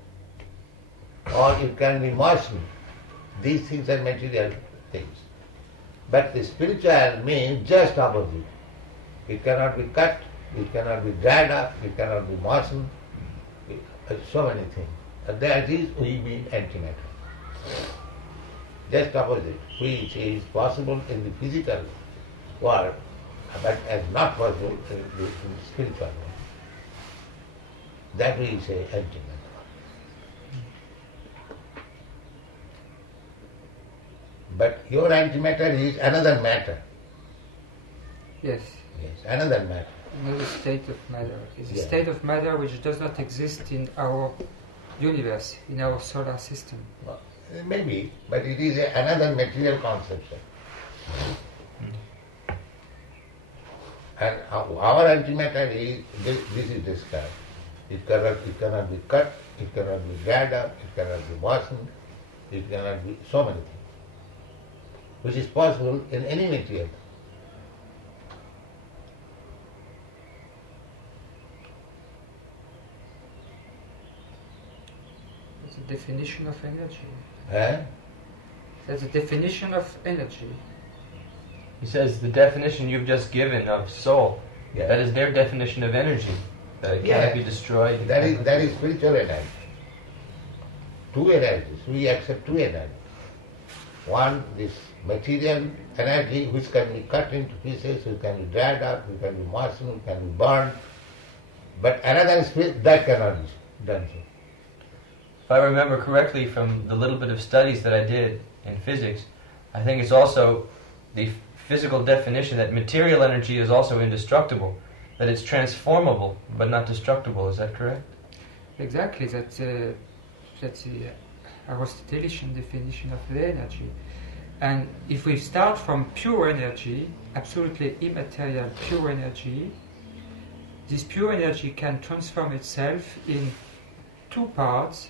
or it can be moistened. These things are material things. But the spiritual means just opposite. It cannot be cut, it cannot be dried up, it cannot be moistened, so many things. And that is we mean antimatter. Just opposite, which is possible in the physical world, but as not possible in the spiritual world. That we say antimatter. But your antimatter is another matter. Yes. Yes, another matter. Another state of matter. It's a Yeah. state of matter which does not exist in our universe, in our solar system. Well, maybe, but it is another material conception. And our antimatter is, this is described. It cannot be cut, it cannot be dried up, it cannot be moistened, it cannot be so many things, which is possible in any material. It's a definition of energy. Eh? That's a definition of energy. He says the definition you've just given of soul, Yeah. that is their definition of energy. That it Yeah. cannot be destroyed. it That cannot- is spiritual energy. 2 energies. We accept 2 energies. One, this material energy which can be cut into pieces, which can be dried up, which can be moistened, which can be burned. But another spirit, that cannot be done so. If I remember correctly from the little bit of studies that I did in physics, I think it's also the physical definition that material energy is also indestructible, that it's transformable but not destructible. Is that correct? Exactly. That's the Aristotelian definition of the energy. And if we start from pure energy, absolutely immaterial pure energy, this pure energy can transform itself in 2 parts.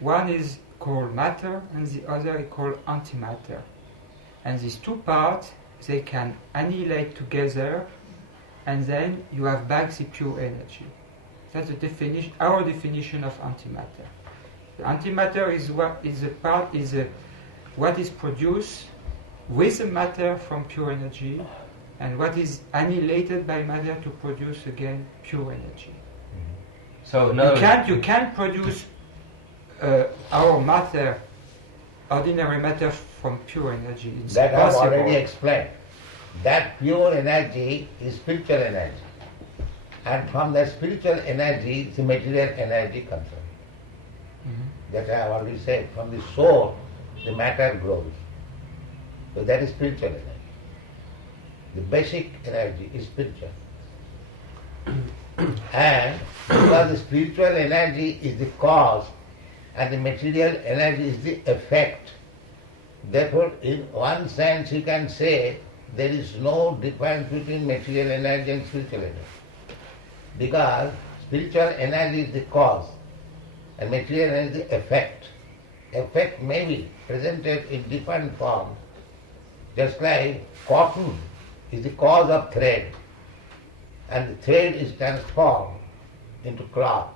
One is called matter and the other is called antimatter. And these 2 parts, they can annihilate together, and then you have back the pure energy. That's the definition, our definition of antimatter. The antimatter is what is produced with the matter from pure energy, and what is annihilated by matter to produce again pure energy. So in other words, You can't produce our matter, ordinary matter, from pure energy. It's That I have impossible. already explained. That pure energy is spiritual energy. And from that spiritual energy, the material energy comes from. That I have already said. From the soul, the matter grows. So that is spiritual energy. The basic energy is spiritual. And because the spiritual energy is the cause and the material energy is the effect, therefore in one sense you can say there is no difference between material energy and spiritual energy. Because spiritual energy is the cause and material energy is the effect. Effect may be presented in different forms, just like cotton is the cause of thread, and the thread is transformed into cloth.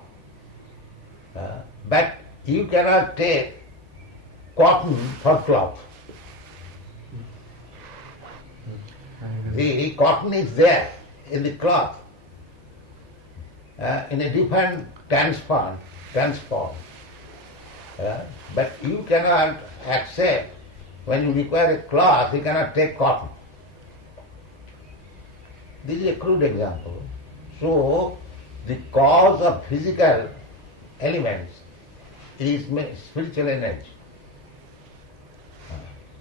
But you cannot take cotton for cloth. The cotton is there in the cloth in a different transform. But you cannot accept, when you require a cloth, you cannot take cotton. This is a crude example. So, the cause of physical elements is spiritual energy.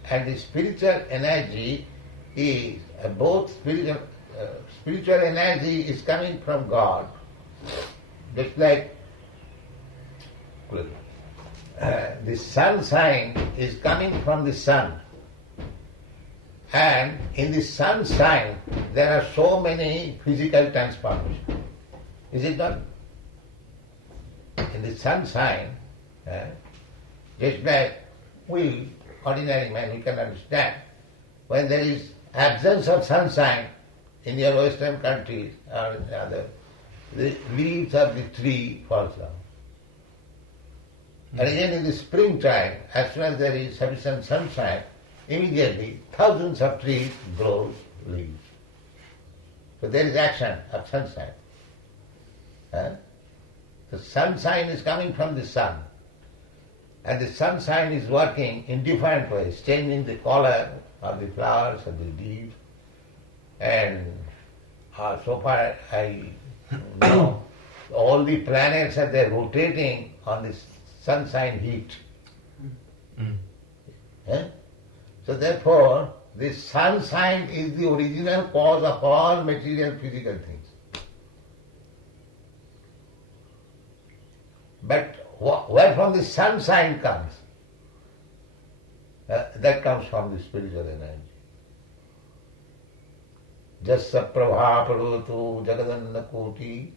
And the spiritual energy is both spiritual energy is coming from God, just like the sunshine is coming from the sun. And in the sunshine there are so many physical transformations. Is it not? In the sunshine, just like we, ordinary man, we can understand, when there is absence of sunshine in your western countries or other, the leaves of the tree falls down. And again in the springtime, as soon as there is sufficient sunshine, immediately thousands of trees grow leaves. So there is action of sunshine. The sunshine is coming from the sun, and the sunshine is working in different ways, changing the color of the flowers and the leaves. And so far I know, all the planets are there rotating on this sunshine heat. So therefore, the sunshine is the original cause of all material physical things. But where from the sunshine comes? That comes from the spiritual energy. Jasya prabha padotu jagadanna koti,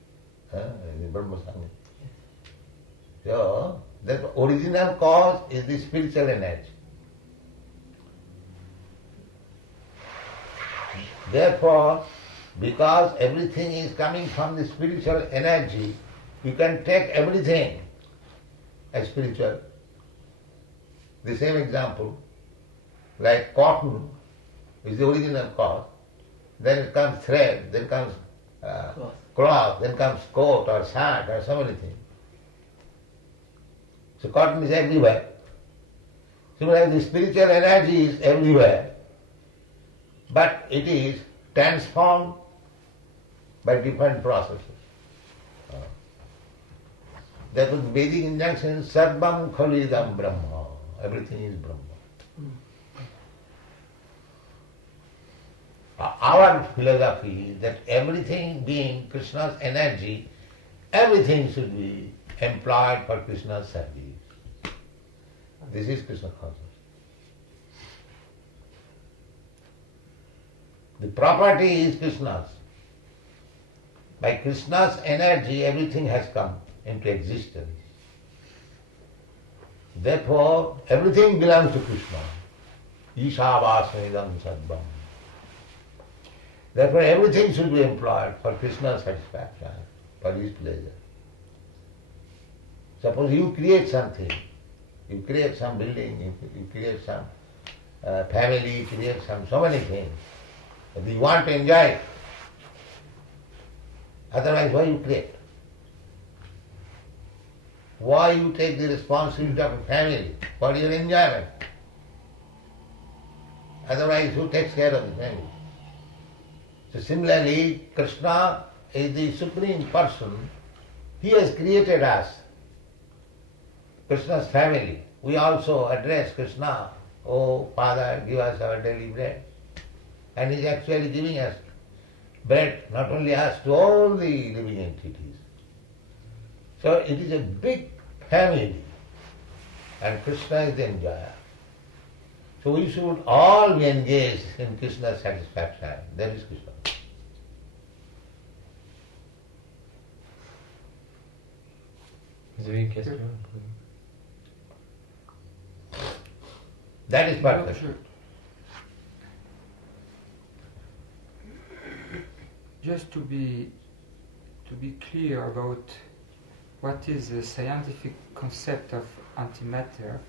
Brahma Sangha. So, the original cause is the spiritual energy. Therefore, because everything is coming from the spiritual energy, you can take everything as spiritual. The same example, like cotton is the original cause, then it comes thread, then comes cloth, then comes coat or shirt or so many things. So cotton is everywhere. Similarly, the spiritual energy is everywhere, but it is transformed by different processes. Therefore, the Vedic injunction is Sarvam Khalidam Brahma. Everything is Brahma. Our philosophy is that everything being Krishna's energy, everything should be employed for Krishna's service. This is Krishna consciousness. The property is Krishna's. By Krishna's energy, everything has come into existence. Therefore, everything belongs to Krishna. Ishavasmidam sadvam. Therefore, everything should be employed for Krishna's satisfaction, for his pleasure. Suppose you create something, you create some building, you create some family, you create so many things. But you want to enjoy it. Otherwise, why you create? Why you take the responsibility of a family for your enjoyment? Otherwise, who takes care of the family? So similarly, Krishna is the Supreme Person. He has created us, Krishna's family. We also address Krishna, "Oh Father, give us our daily bread." And he is actually giving us bread, not only us, to all the living entities. So it is a big family, and Krishna is the enjoyer. So we should all be engaged in Krishna's satisfaction. That is Krishna. Vous avez une question? That is perfection. Just to be clear about what is the scientific concept of antimatter.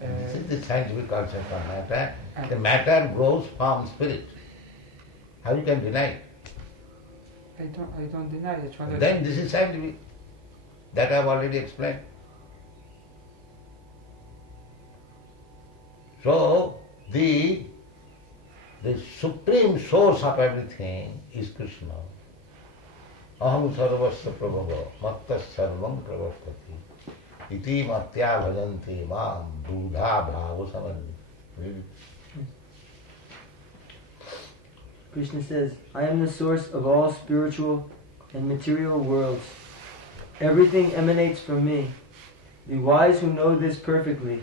This is the scientific concept of matter. The matter grows from spirit. How you can deny it? I don't deny it. Then this is scientific. That I have already explained. So the supreme source of everything is Krishna. Aham sarvasya prabhava mattas sarvam pravastati iti matya bhajanti mam buddha bhava samani. Krishna says, I am the source of all spiritual and material worlds. Everything emanates from me. The wise who know this perfectly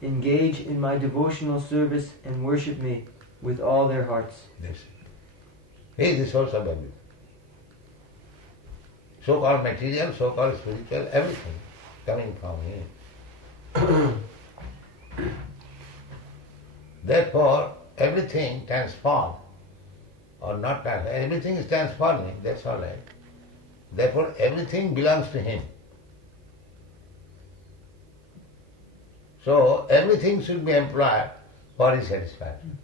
engage in my devotional service and worship me with all their hearts. Yes. He is the source of everything. So-called material, so-called spiritual, everything coming from him. Therefore, everything transforms, or not transforms, everything is transforming, that's all right. Therefore, everything belongs to him. So, everything should be employed for his satisfaction.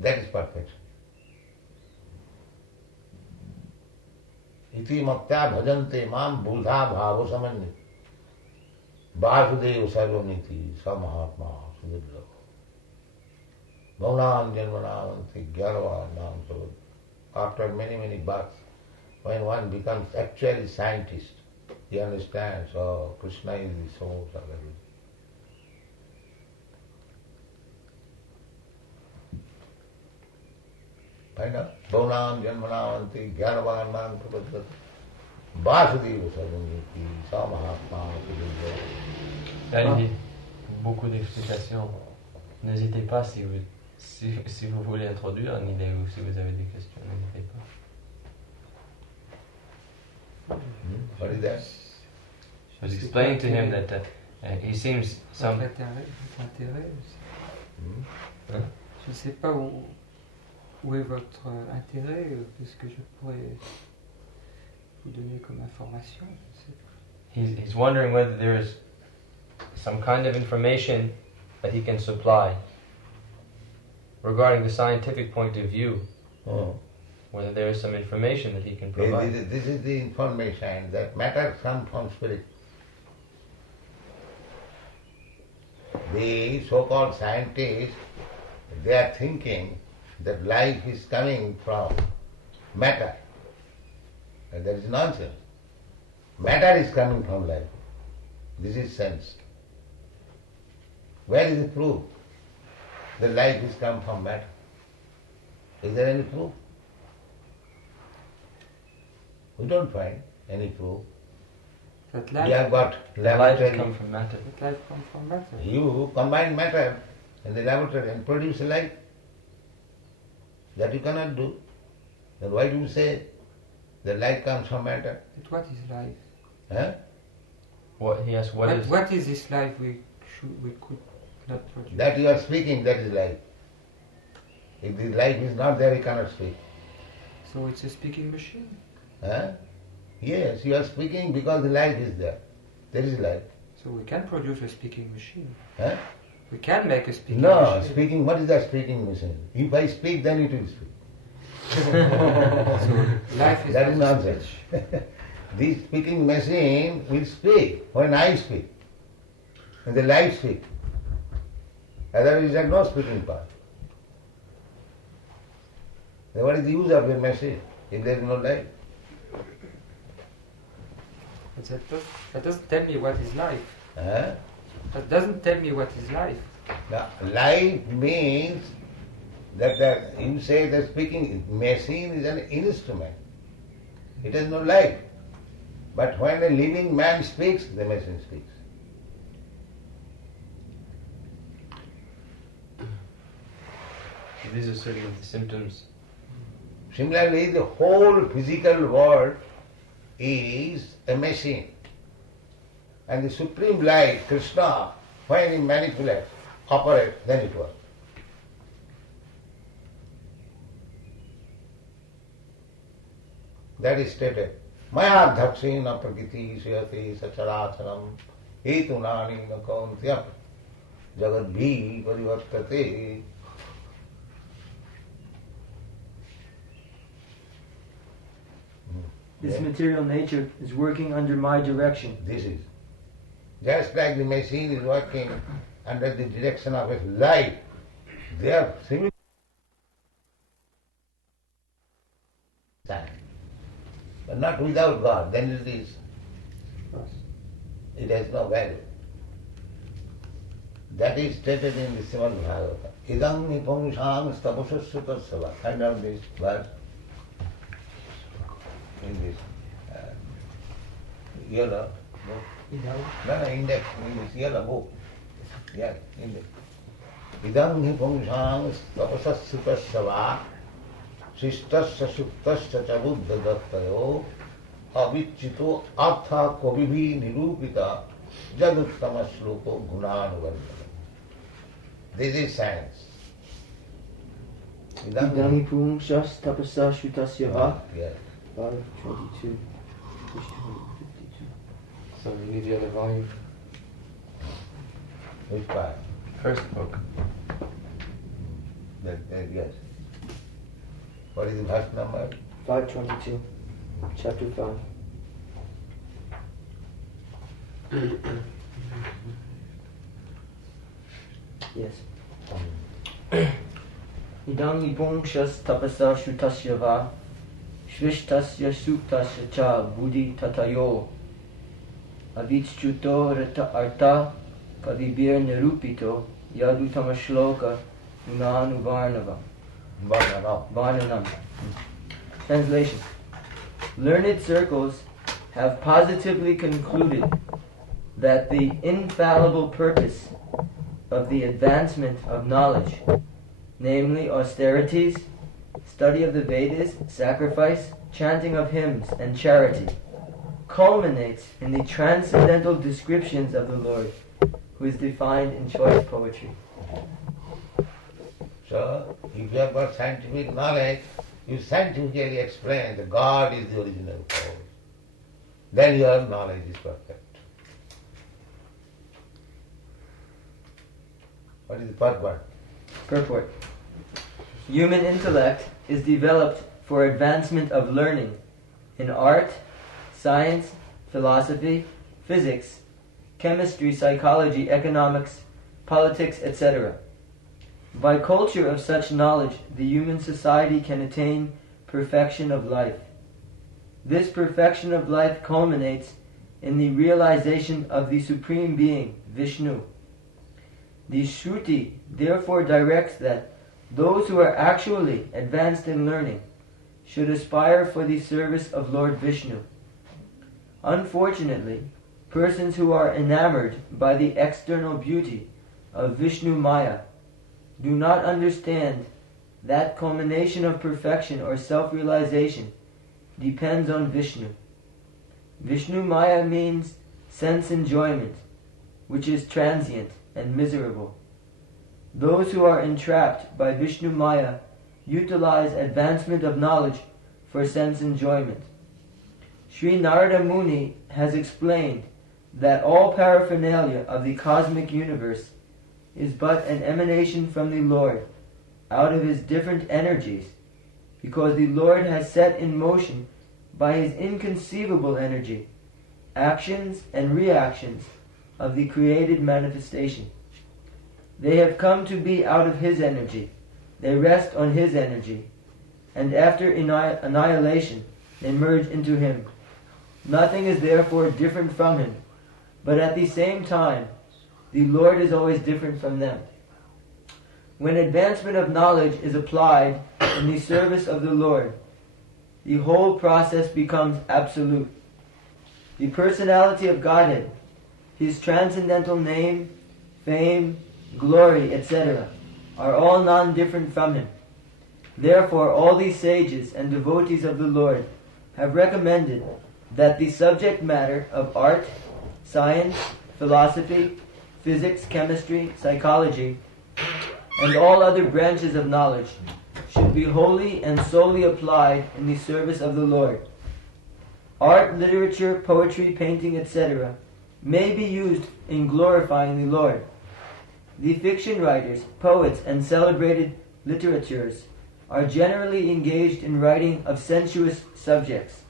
That is perfection. Iti matya bhajante mam buddha bhava samanya vasudeva sarvamiti samahatma sudhira bhavanam janmanavanti gyanavanam sudhira. After many births, when one becomes actually scientist, he understands, oh, Krishna is the source of everything. Find out? Bhavanam janmanavanti gyanavanam sudhira vasudeva sarvamiti samahatma sudhira. Là, il y a beaucoup d'explications. N'hésitez pas si vous voulez introduire une idée ou si vous avez des questions, n'hésitez pas. What is that? I was explaining to him that he seems some... Votre intérêt aussi. Hein? Je ne sais pas où est votre intérêt, qu'est-ce que je pourrais vous donner comme information. He's wondering whether there is some kind of information that he can supply regarding the scientific point of view. Oh. Whether there is some information that he can provide. This is the information that matter comes from spirit. The so-called scientists, they are thinking that life is coming from matter. And that is nonsense. Matter is coming from life. This is sense. Where is the proof that life is come from matter? Is there any proof? We don't find any proof. That We have got Life laboratory. comes from matter. That life comes from matter. You combine matter in the laboratory and produce life. That you cannot do. Then why do you say that life comes from matter? But what is life? Huh? What is this life we could not produce? That you are speaking, that is life. If the life is not there, you cannot speak. So it's a speaking machine. Huh? Yes, you are speaking because the life is there. There is life. So we can produce a speaking machine. Huh? We can make a speaking No, machine. speaking, what is that speaking machine? If I speak, then it will speak. So life is That is not nonsense. speech. This speaking machine will speak when I speak. And the life speak. Otherwise there is no speaking part. Then what is the use of your machine if there is no life? But that doesn't tell me what is life. Huh? That doesn't tell me what is life. Now, life means that you say the speaking machine is an instrument. It has no life. But when a living man speaks, the machine speaks. These are sort of the symptoms. Similarly, the whole physical world is a machine. And the Supreme Light, Krishna, when he manipulates, operates, then it works. That is stated. Maya dhaksena prakriti suyati sacharacharam hetunani na kauntyam jagat bhi parivartate. This material nature is working under my direction. This is. Just like the machine is working under the direction of its light, they are similar. But not without God, then it has no value. That is stated in the Srimad Bhagavata. Idam nipumsham stapasasya. Find out this verse in this yellow book. No, index, in this yellow book. Yes, index. Idam nipumsham stapasasya. शिष्टस्य सुप्तस्य च बुद्धदत्तयो अविच्युतो अर्थ कविभिः निरूपिता जदुत्तम श्लोको गुणानुवर्तन. This is science. Idami pumshas tapasa shutasya va. Yes. 522. So you need the other volume. Which part? First book. Yes. What is the verse number? 522. Chapter 5. Yes. Idam nipumshas tapasa shutasya va shvishtasya suktasya cha buddhi tatayo avichuto rata arta kavibir nirupito yadutama shloka gunanuvarnava. Varnanam. Translation. Learned circles have positively concluded that the infallible purpose of the advancement of knowledge, namely austerities, study of the Vedas, sacrifice, chanting of hymns, and charity, culminates in the transcendental descriptions of the Lord, who is defined in choice poetry. So, if you have got scientific knowledge, you scientifically explain that God is the original cause. Then your knowledge is perfect. What is the purport? Purport. Human intellect is developed for advancement of learning in art, science, philosophy, physics, chemistry, psychology, economics, politics, etc. By culture of such knowledge, the human society can attain perfection of life. This perfection of life culminates in the realization of the Supreme Being, Vishnu. The Shruti therefore directs that those who are actually advanced in learning should aspire for the service of Lord Vishnu. Unfortunately, persons who are enamored by the external beauty of Vishnu Maya do not understand that culmination of perfection or self-realization depends on Vishnu. Vishnu Maya means sense enjoyment, which is transient and miserable. Those who are entrapped by Vishnu Maya utilize advancement of knowledge for sense enjoyment. Sri Narada Muni has explained that all paraphernalia of the cosmic universe is but an emanation from the Lord out of his different energies, because the Lord has set in motion by his inconceivable energy actions and reactions of the created manifestation. They have come to be out of his energy, they rest on his energy, and after annihilation they merge into him. Nothing is therefore different from him, but at the same time the Lord is always different from them. When advancement of knowledge is applied in the service of the Lord, the whole process becomes absolute. The personality of Godhead, his transcendental name, fame, glory, etc., are all non-different from him. Therefore, all these sages and devotees of the Lord have recommended that the subject matter of art, science, philosophy, physics, chemistry, psychology, and all other branches of knowledge should be wholly and solely applied in the service of the Lord. Art, literature, poetry, painting, etc. may be used in glorifying the Lord. The fiction writers, poets, and celebrated literateurs are generally engaged in writing of sensuous subjects.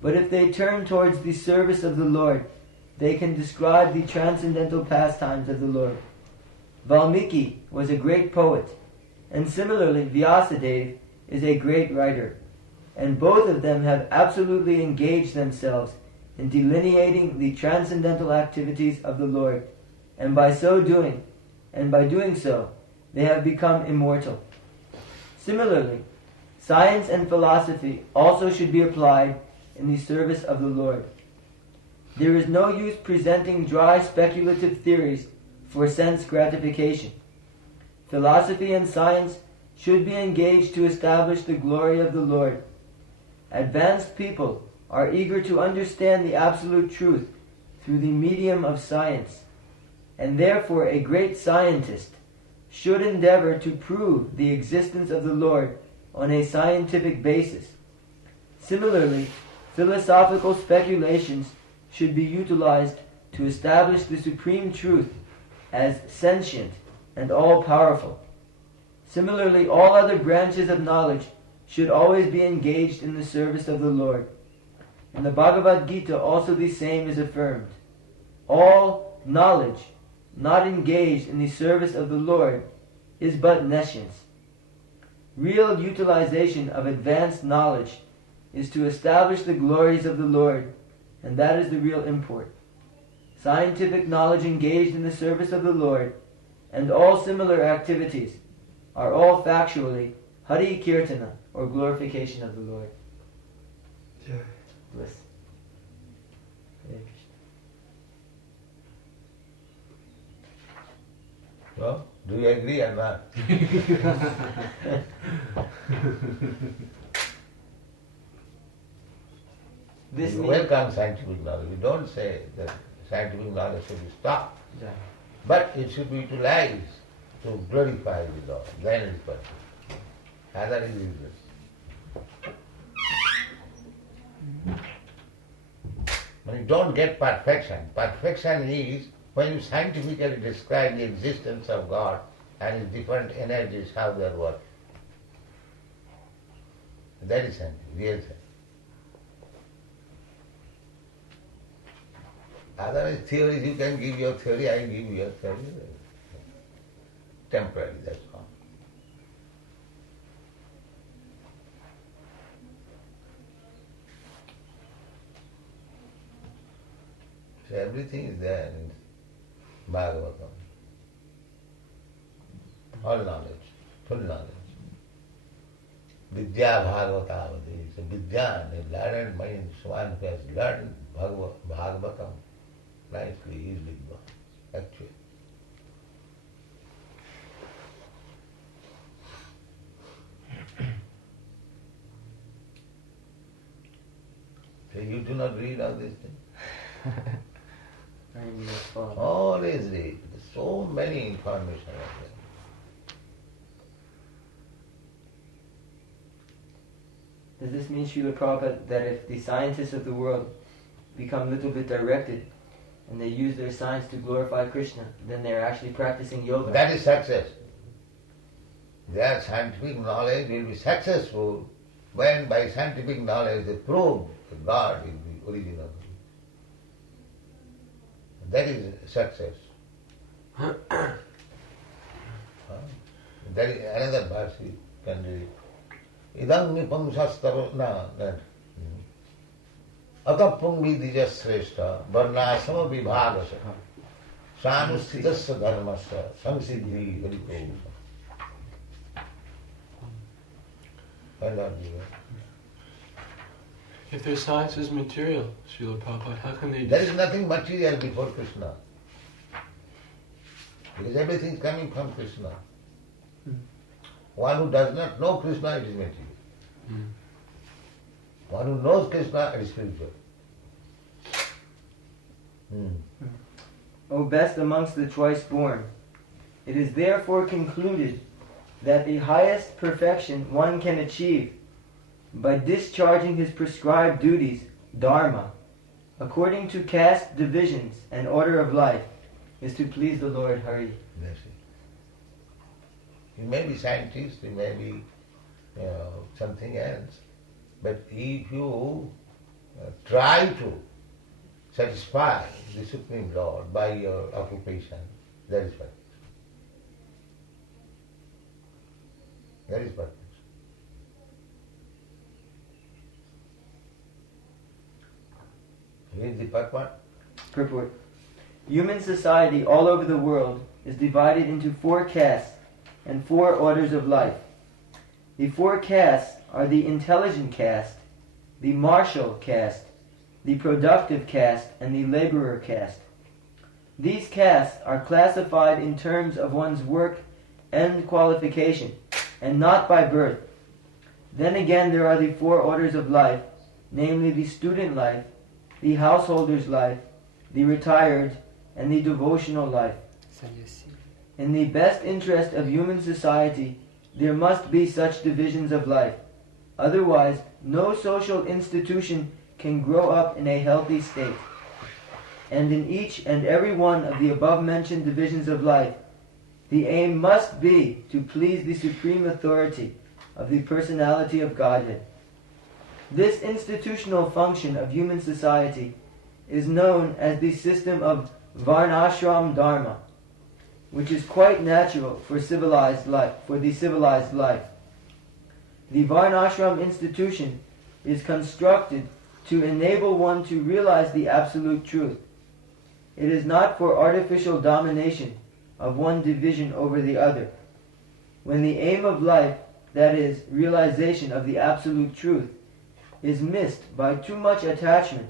But if they turn towards the service of the Lord, they can describe the transcendental pastimes of the Lord. Valmiki was a great poet, and similarly Vyasadeva is a great writer, and both of them have absolutely engaged themselves in delineating the transcendental activities of the Lord, and by doing so, they have become immortal. Similarly, science and philosophy also should be applied in the service of the Lord. There is no use presenting dry speculative theories for sense gratification. Philosophy and science should be engaged to establish the glory of the Lord. Advanced people are eager to understand the absolute truth through the medium of science, and therefore a great scientist should endeavor to prove the existence of the Lord on a scientific basis. Similarly, philosophical speculations should be utilized to establish the supreme truth as sentient and all-powerful. Similarly, all other branches of knowledge should always be engaged in the service of the Lord. In the Bhagavad Gita also the same is affirmed. All knowledge not engaged in the service of the Lord is but nescience. Real utilization of advanced knowledge is to establish the glories of the Lord, and that is the real import. Scientific knowledge engaged in the service of the Lord and all similar activities are all factually Hari Kirtana, or glorification of the Lord. Bliss. Hare Krishna. So, do you agree or not? You welcome scientific knowledge. You don't say that scientific knowledge should be stopped. Yeah. But it should be utilized to glorify the Lord. Then it is perfect. Other is useless. When you don't get perfection, perfection is when you scientifically describe the existence of God and His different energies, how they work. That is science, real science. Otherwise, theories, you can give your theory, I give your theory. Temporary, that's all. So everything is there in Bhagavatam. All knowledge, full knowledge. Vidya Bhagavatavati. So Vidya, the learned mind, one who has learned Bhagavatam nicely, easily, actually. So you do not read all these things? Always read. There's so many information out there. Does this mean, Srila Prabhupada, that if the scientists of the world become a little bit directed and they use their science to glorify Krishna, then they're actually practicing yoga? That is success. Their scientific knowledge will be successful when by scientific knowledge they prove that God is the original. That is success. That is another verse you can read. Idam nipam sastaro na atapung vidija sreshta varnasama vibhagasa sanustitasya dharmasya samsiddhi hariko. If their science is material, Srila Prabhupada, how can they... There is nothing material before Krishna. Because everything is coming from Krishna. One who does not know Krishna, it is material. One who knows Krishna, it is spiritual. O best amongst the twice born, it is therefore concluded that the highest perfection one can achieve by discharging his prescribed duties, dharma, according to caste divisions and order of life, is to please the Lord Hari. That's it. He may be scientist, he may be something else, but if you try to satisfy the Supreme Lord by your occupation, that is perfect. That is perfect. Read the purport. Purport. Human society all over the world is divided into 4 castes and 4 orders of life. The 4 castes are the intelligent caste, the martial caste, the productive caste, and the laborer caste. These castes are classified in terms of one's work and qualification, and not by birth. Then again there are the 4 orders of life, namely the student life, the householder's life, the retired, and the devotional life. In the best interest of human society, there must be such divisions of life. Otherwise, no social institution can grow up in a healthy state. And in each and every one of the above-mentioned divisions of life, the aim must be to please the supreme authority of the personality of Godhead. This institutional function of human society is known as the system of Varnashram Dharma, which is quite natural for civilized life, for the civilized life. The Varnashram institution is constructed to enable one to realize the absolute truth. It is not for artificial domination of one division over the other. When the aim of life, that is, realization of the absolute truth, is missed by too much attachment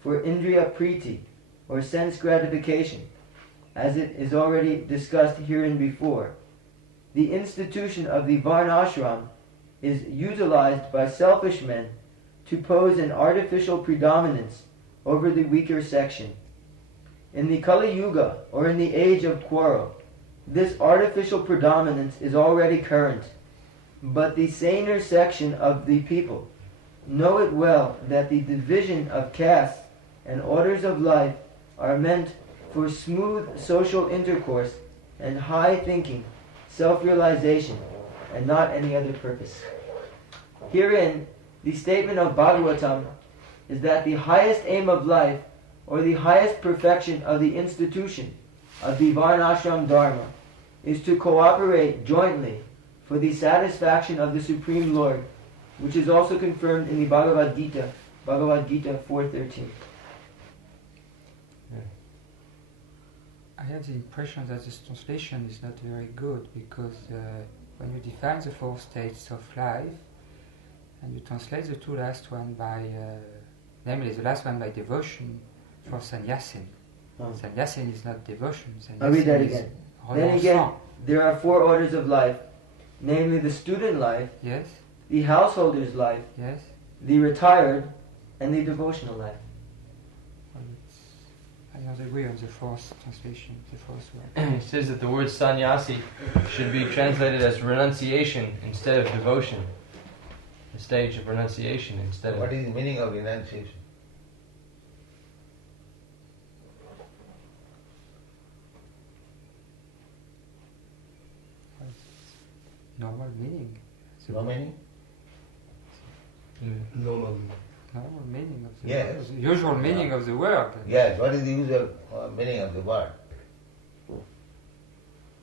for indriya priti, or sense gratification, as it is already discussed herein before, the institution of the Varnashram is utilized by selfish men to pose an artificial predominance over the weaker section. In the Kali Yuga, or in the age of quarrel, this artificial predominance is already current, but the saner section of the people know it well that the division of castes and orders of life are meant for smooth social intercourse and high thinking, self-realization, and not any other purpose. Herein, the statement of Bhagavatam is that the highest aim of life, or the highest perfection of the institution of the Varnashram Dharma, is to cooperate jointly for the satisfaction of the Supreme Lord, which is also confirmed in the Bhagavad Gita, Bhagavad Gita 4.13. I have the impression that this translation is not very good, because when you define the 4 states of life, and you translate the 2 last one by, namely the last one by devotion, for sannyasin. Sannyasin is not devotion. I'll read that again. Then again, there are 4 orders of life, namely the student life, yes, the householder's life, yes, the retired, and the devotional life. I don't agree on the 4th translation, the 4th word. It says that the word sannyasi should be translated as renunciation instead of devotion. The stage of renunciation instead of... What is the meaning of renunciation? Normal meaning. No meaning? Normal. Normal meaning of the Yes. word. The usual meaning of the word. Yes, what is the usual meaning of the word?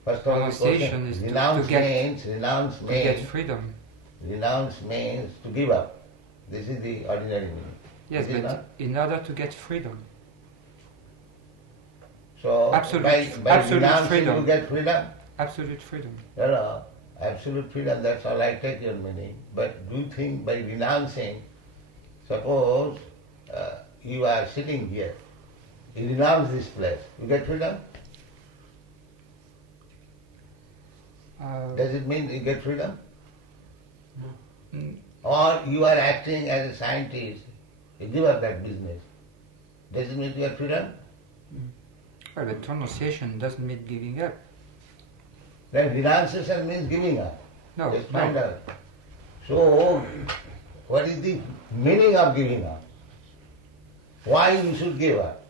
First of all, Renunciation is renounce means, renounce to get means, freedom. renounce means to give up. This is the ordinary meaning. Yes, Is it but not? in order to get freedom. So Absolute- by absolute renouncing freedom. you get freedom? Absolute freedom. No, absolute freedom, that's all I take your meaning. But do you think by renouncing, suppose you are sitting here, you renounce this place, you get freedom? Does it mean you get freedom? mm, Or you are acting as a scientist, you give up that business. Does it mean you get freedom? Well, but renunciation doesn't mean giving up. Then renunciation means giving up. No, Just no. find out. So, what is the meaning of giving up? Why you should give up?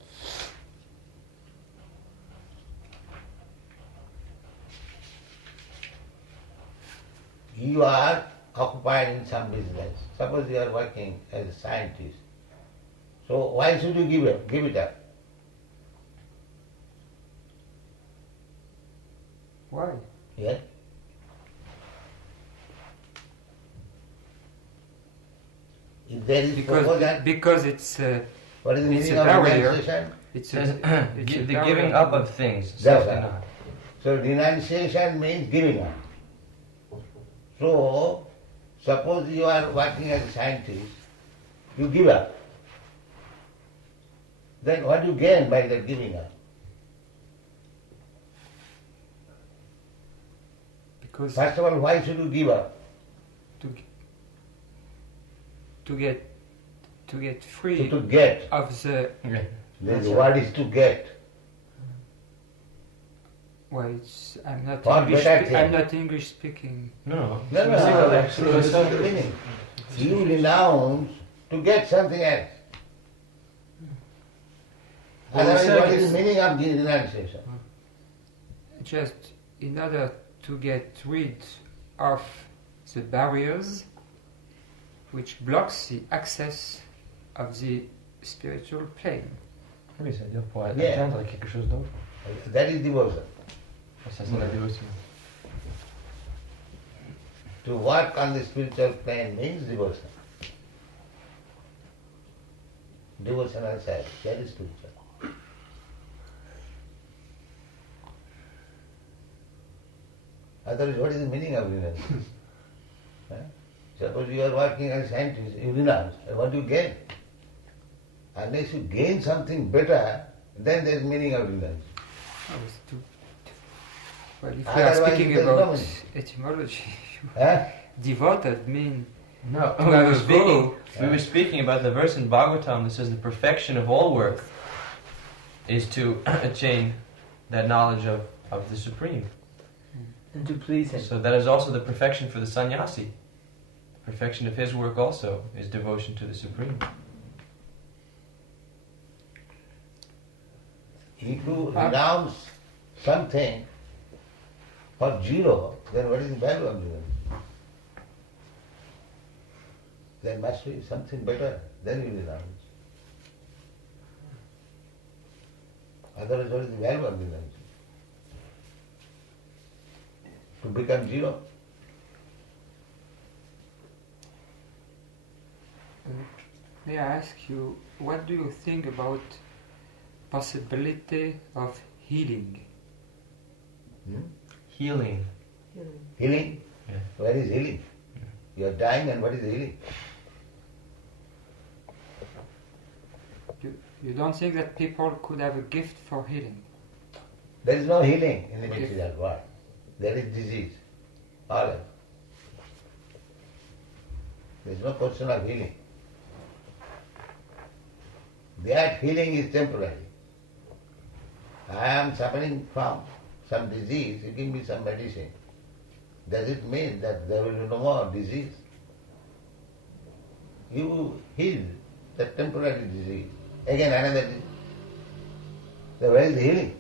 You are occupied in some business. Suppose you are working as a scientist. So why should you give it? Give it up. Why? Yes? If there is proposal, Because it's what is the it's meaning a of barrier. renunciation? it's Says, it's a the barrier. giving up of things. That's self-denial. right. So renunciation means giving up. So, suppose you are working as a scientist, you give up. Then what do you gain by that giving up? Because First of all, why should you give up? to get free To get. of the The word is to get. well, it's I'm not What English. better thing? I'm not English speaking. No. No, that's not the meaning. You renounce to get something else. Otherwise, what is the meaning of the renunciation? Just in order to get rid of the barriers which blocks the access of the spiritual plane. Oui, c'est-à-dire pour Yeah. atteindre quelque chose d'autre. That is devotion. Ça, c'est la dévotion. To work on the spiritual plane means devotion. Devotional service, that is spiritual. Otherwise, what is the meaning of renunciation? Huh? Suppose you are working as a scientist, you renounce, and what do you gain? Unless you gain something better, then there is meaning of renunciation. Well, if we Otherwise, are speaking there's no about meaning. etymology, Huh? devoted mean No, to have a goal. we were speaking about the verse in Bhagavatam that says the perfection of all work is to attain that knowledge of the Supreme. And to please him. So that is also the perfection for the sannyasi. The perfection of his work also is devotion to the Supreme. If you renounce something for zero, then what is the value of zero? There must be something better, then you renounce. Otherwise, what is the value of renunciation? To become zero? May I ask you, what do you think about possibility of healing? Healing. Healing? Yeah. Where is healing? You are dying, and what is healing? You don't think that people could have a gift for healing? There is no healing in the material world. There is disease. All of it. There is no question of healing. That healing is temporary. I am suffering from some disease, you give me some medicine. Does it mean that there will be no more disease? You heal the temporary disease. Again another disease. So where is the healing?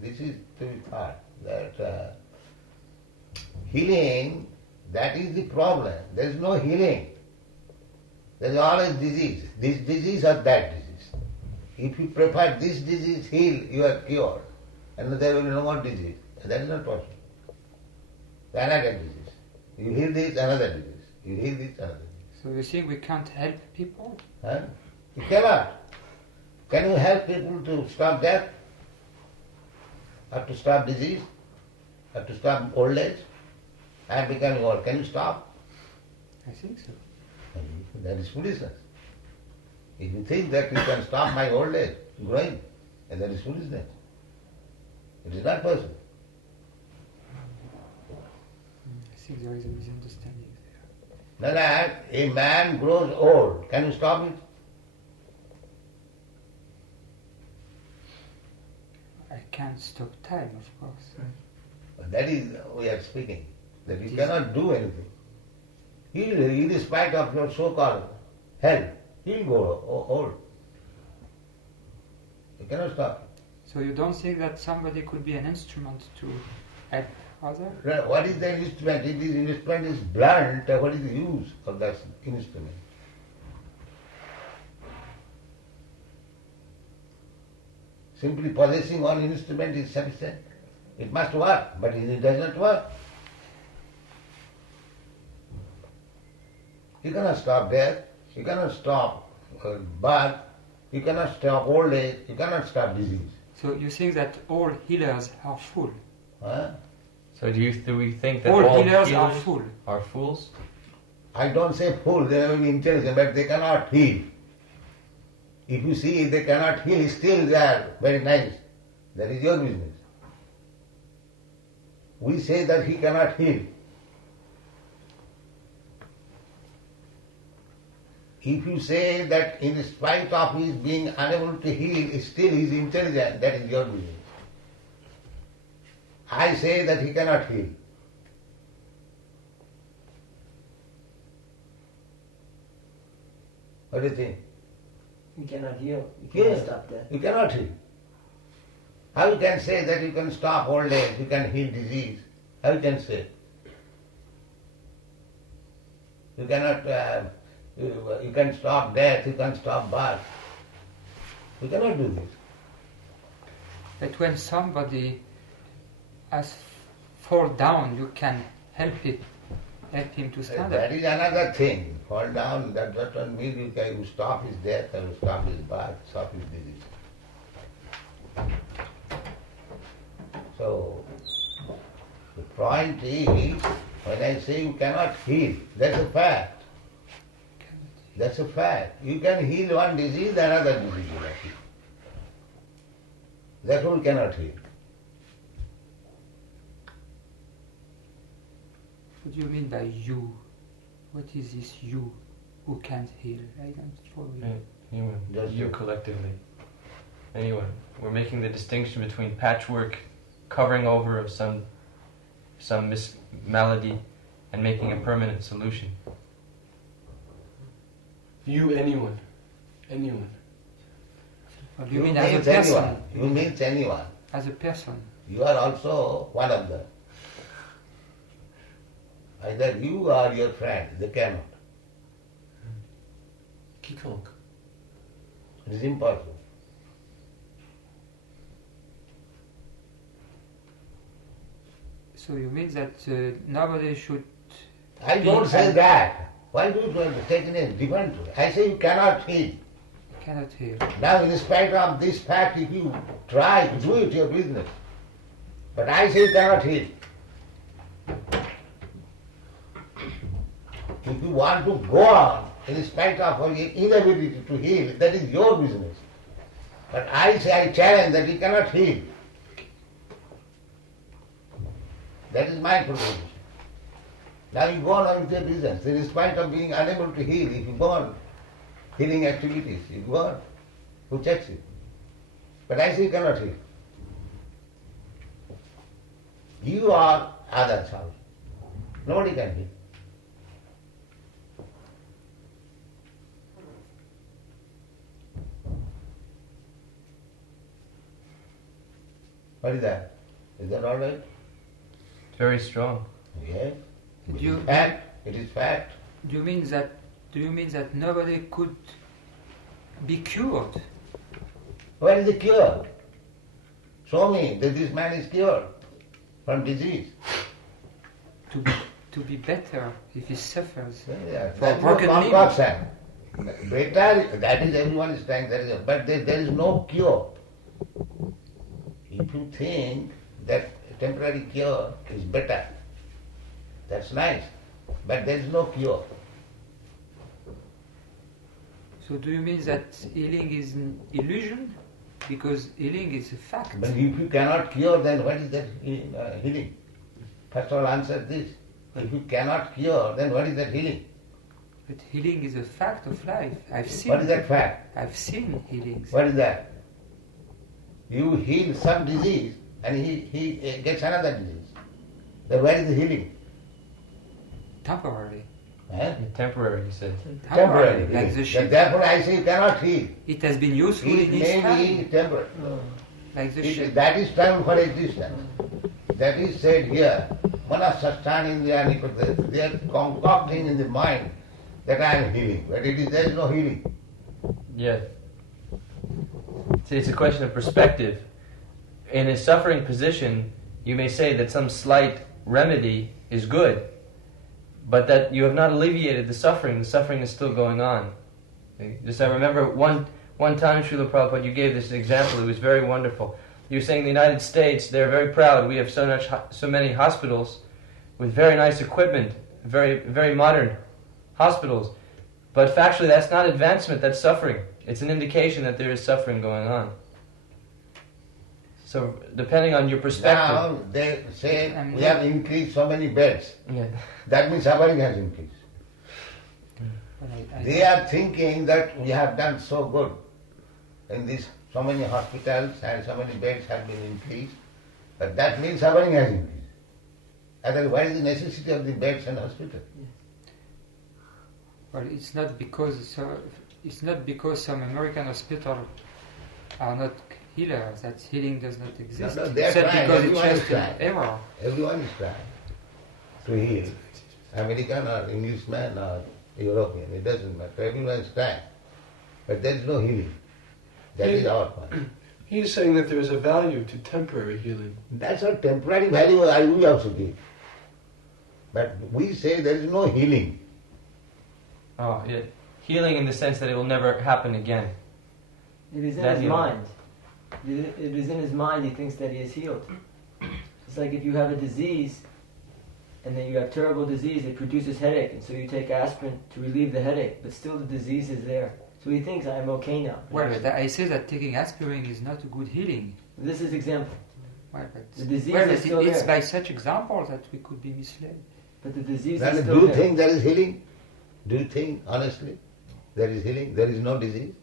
This is to be thought, that healing, that is the problem. There is no healing. There is always disease. This disease or that disease. If you prefer this disease, heal, you are cured. And there will be no more disease. That is not possible. Another disease. You heal this, another disease. You heal this, another disease. So you think we can't help people? Huh? You cannot. Can you help people to stop death? Or to stop disease? Or to stop old age? I am becoming old. Can you stop? I think so. That is foolishness. If you think that you can stop my old age growing, then that is foolishness. It is not possible. I think there is a misunderstanding there. That a man grows old. Can you stop it? I can't stop time, of course. That is, we are speaking, that you cannot do anything. In spite of your so-called health, he'll go old. You cannot stop it. So you don't think that somebody could be an instrument to help others? What is the instrument? If this instrument is blunt, what is the use of that instrument? Simply possessing one instrument is sufficient. It must work, but it does not work. You cannot stop death, you cannot stop birth, you cannot stop old age, you cannot stop disease. So you think that all healers are full? Huh? So do we think that All all healers healers are full. are fools? I don't say fool, they may be intelligent, but they cannot heal. If you see they cannot heal, still they are very nice. That is your business. We say that he cannot heal. If you say that in spite of his being unable to heal, still he is intelligent, that is your business. I say that he cannot heal. What do you think? You cannot heal. You cannot Yes, stop death. you cannot heal. How you can say that you can stop old age, you can heal disease? How you can say? You cannot, you can stop death, you can stop birth. You cannot do this. But when somebody has fall down, you can help him to stand up. That is another thing. Fall down, that doesn't mean you stop his death or stop his birth, stop his disease. So, the point is, when I say you cannot heal, that's a fact. That's a fact. You can heal one disease, another disease you can heal. That's what you cannot heal. What do you mean by you? What is this you who can't heal? I don't follow you. Anyone, Just you you. collectively. Anyone. We're making the distinction between patchwork, covering over of some malady, and making a permanent solution. You, anyone. Anyone. What do you mean as a means person? anyone. You means anyone. As a person. You are also one of them. Either you or your friend, they cannot. Quiconque. It is impossible. So you mean that nobody should... I don't say that. Why do you take it in different way? I say you cannot heal. cannot heal. Now in spite of this fact, if you try to do it, your business. But I say you cannot heal. If you want to go on, in spite of your inability to heal, that is your business. But I say, I challenge that you cannot heal. That is my proposition. Now you go on with your business. In spite of being unable to heal, if you go on healing activities, you go on. Who checks it? But I say you cannot heal. You are others also. Nobody can heal. What is that? Is that all right? Very strong. Yes. It You- is fact. It is fact. Do you mean that nobody could be cured? Where is the cure? Show me that this man is cured from disease. To be better if he suffers? Yeah, For that's broken not limb. concoction. Better, that is everyone is trying, but there is no cure. If you think that a temporary cure is better, that's nice, but there is no cure. So do you mean that healing is an illusion? Because healing is a fact. But if you cannot cure, then what is that healing? First of all, answer this. If you cannot cure, then what is that healing? But healing is a fact of life. I've seen. What is that fact? I've seen healings. What is that? You heal some disease and he gets another disease. Then where is the healing? Temporarily. Temporary, he said. Temporary. Like the sheep. Therefore I say you cannot heal. It has been useful It in his may time. be temporary. Like the sheep. That is time for existence. That is said here. They are concocting in the mind that I am healing. But there is no healing. Yeah. See, it's a question of perspective. In a suffering position, you may say that some slight remedy is good, but that you have not alleviated the suffering. The suffering is still going on. Just I remember one time, Srila Prabhupada, you gave this example. It was very wonderful. You were saying the United States, they're very proud. We have so many hospitals with very nice equipment, very, very modern hospitals. But factually, that's not advancement, that's suffering. It's an indication that there is suffering going on. So, depending on your perspective... Now, they say we have increased so many beds. Yeah. That means suffering has increased. They are thinking that we have done so good in this, so many hospitals and so many beds have been increased, but that means suffering has increased. Otherwise, what is the necessity of the beds and hospitals? Well, it's not because some American hospitals are not healers that healing does not exist. No, they are It's not trying. because it's Everyone is just an trying. error. Everyone is trying to heal. American or Englishman or European, it doesn't matter. Everyone is trying. But there is no healing. That is our point. He's saying that there is a value to temporary healing. That's a temporary value I will also give. But we say there is no healing. Oh, yeah. Healing in the sense that it will never happen again. It is in That his healing. mind. It is in his mind he thinks that he is healed. It's like if you have a disease and then you have terrible disease, it produces headache, and so you take aspirin to relieve the headache, but still the disease is there. So he thinks, I am okay now. Well, I say that taking aspirin is not a good healing. This is example. Well, but, The disease well, is still it's there. by such examples that we could be misled. But the disease Then is do still you there. think there is healing? Do you think, honestly, there is healing? There is no disease?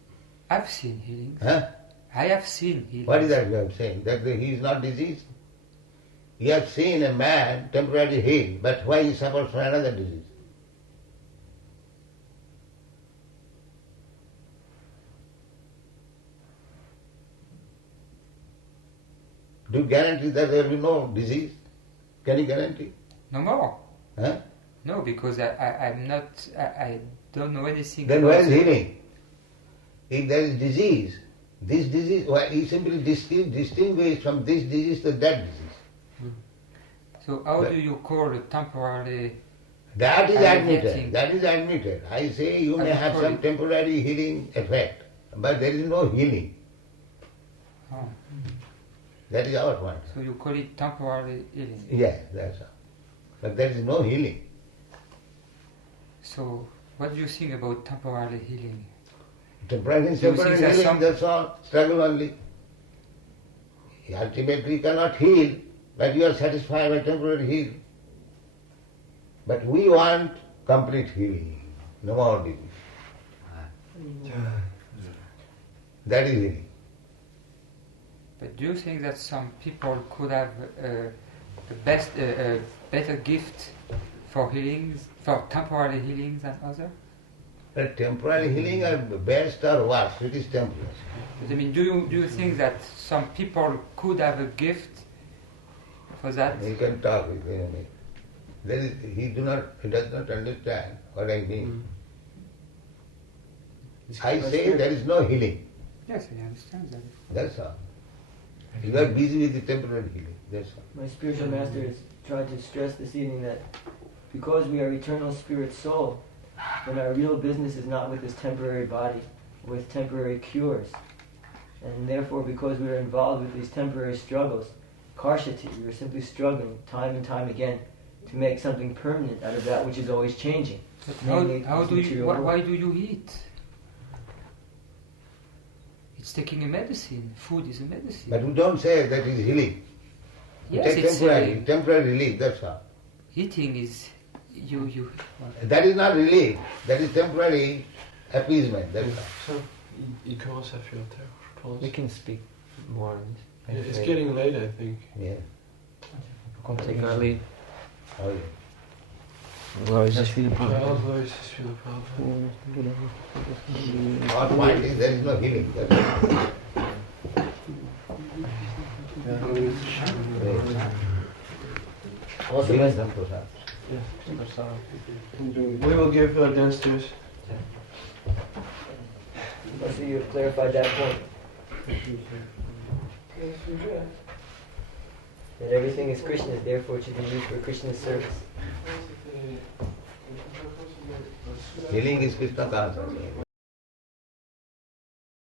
I've seen healings. Huh? I have seen healings. What is that you are saying? That he is not diseased? You have seen a man temporarily healed, but why he suffers from another disease? Do you guarantee that there will be no disease? Can you guarantee? No more. Huh? No, because I don't know anything Then about where is it. healing? If there is disease, this disease, why he simply distinguishes from this disease to that disease. So how do you call a temporary... That is I'm admitted. getting- That is admitted. I say you may I'm have sorry. some temporary healing effect, but there is no healing. Oh, That is our point. so you call it temporary healing. Yes, that's all. But there is no healing. So what do you think about temporary healing? Temporary Do you think healing, there's some- that's all. Struggle only. Ultimately you cannot heal, but you are satisfied by temporary healing. But we want complete healing, no more disease. That is healing. But do you think that some people could have a better gift for healings, for temporary healings than others? But temporary healing are best or worse, it is temporary. But I mean, do you think that some people could have a gift for that? You can talk with him. He does not understand what I mean. I say there is no healing. Yes, I understand that. That's all. You are busy with the temporary healing. That's all. My spiritual master has tried to stress this evening that because we are eternal spirit soul, then our real business is not with this temporary body, with temporary cures. And therefore, because we are involved with these temporary struggles, karshati, we are simply struggling time and time again to make something permanent out of that which is always changing. But Namely, how this do you, material why world. do you eat? It's taking a medicine. Food is a medicine. But we don't say that is healing. We yes, take it's temporary relief, that's all. eating is you. That is not relief. That is temporary appeasement. That's all. So, il commence à faire tard, je pense. We can speak more. Yeah, it's getting late, I think. Yeah. Take our lead. Oh, yeah. Glory to Srila Prabhupada. Glory to Srila Prabhupada. Our point is there is no healing. That's all. Also, Healing is prasad. We will give downstairs. also you have clarified that point. That everything is Krishna's, therefore it should be used for Krishna's service. Healing is Krishna consciousness.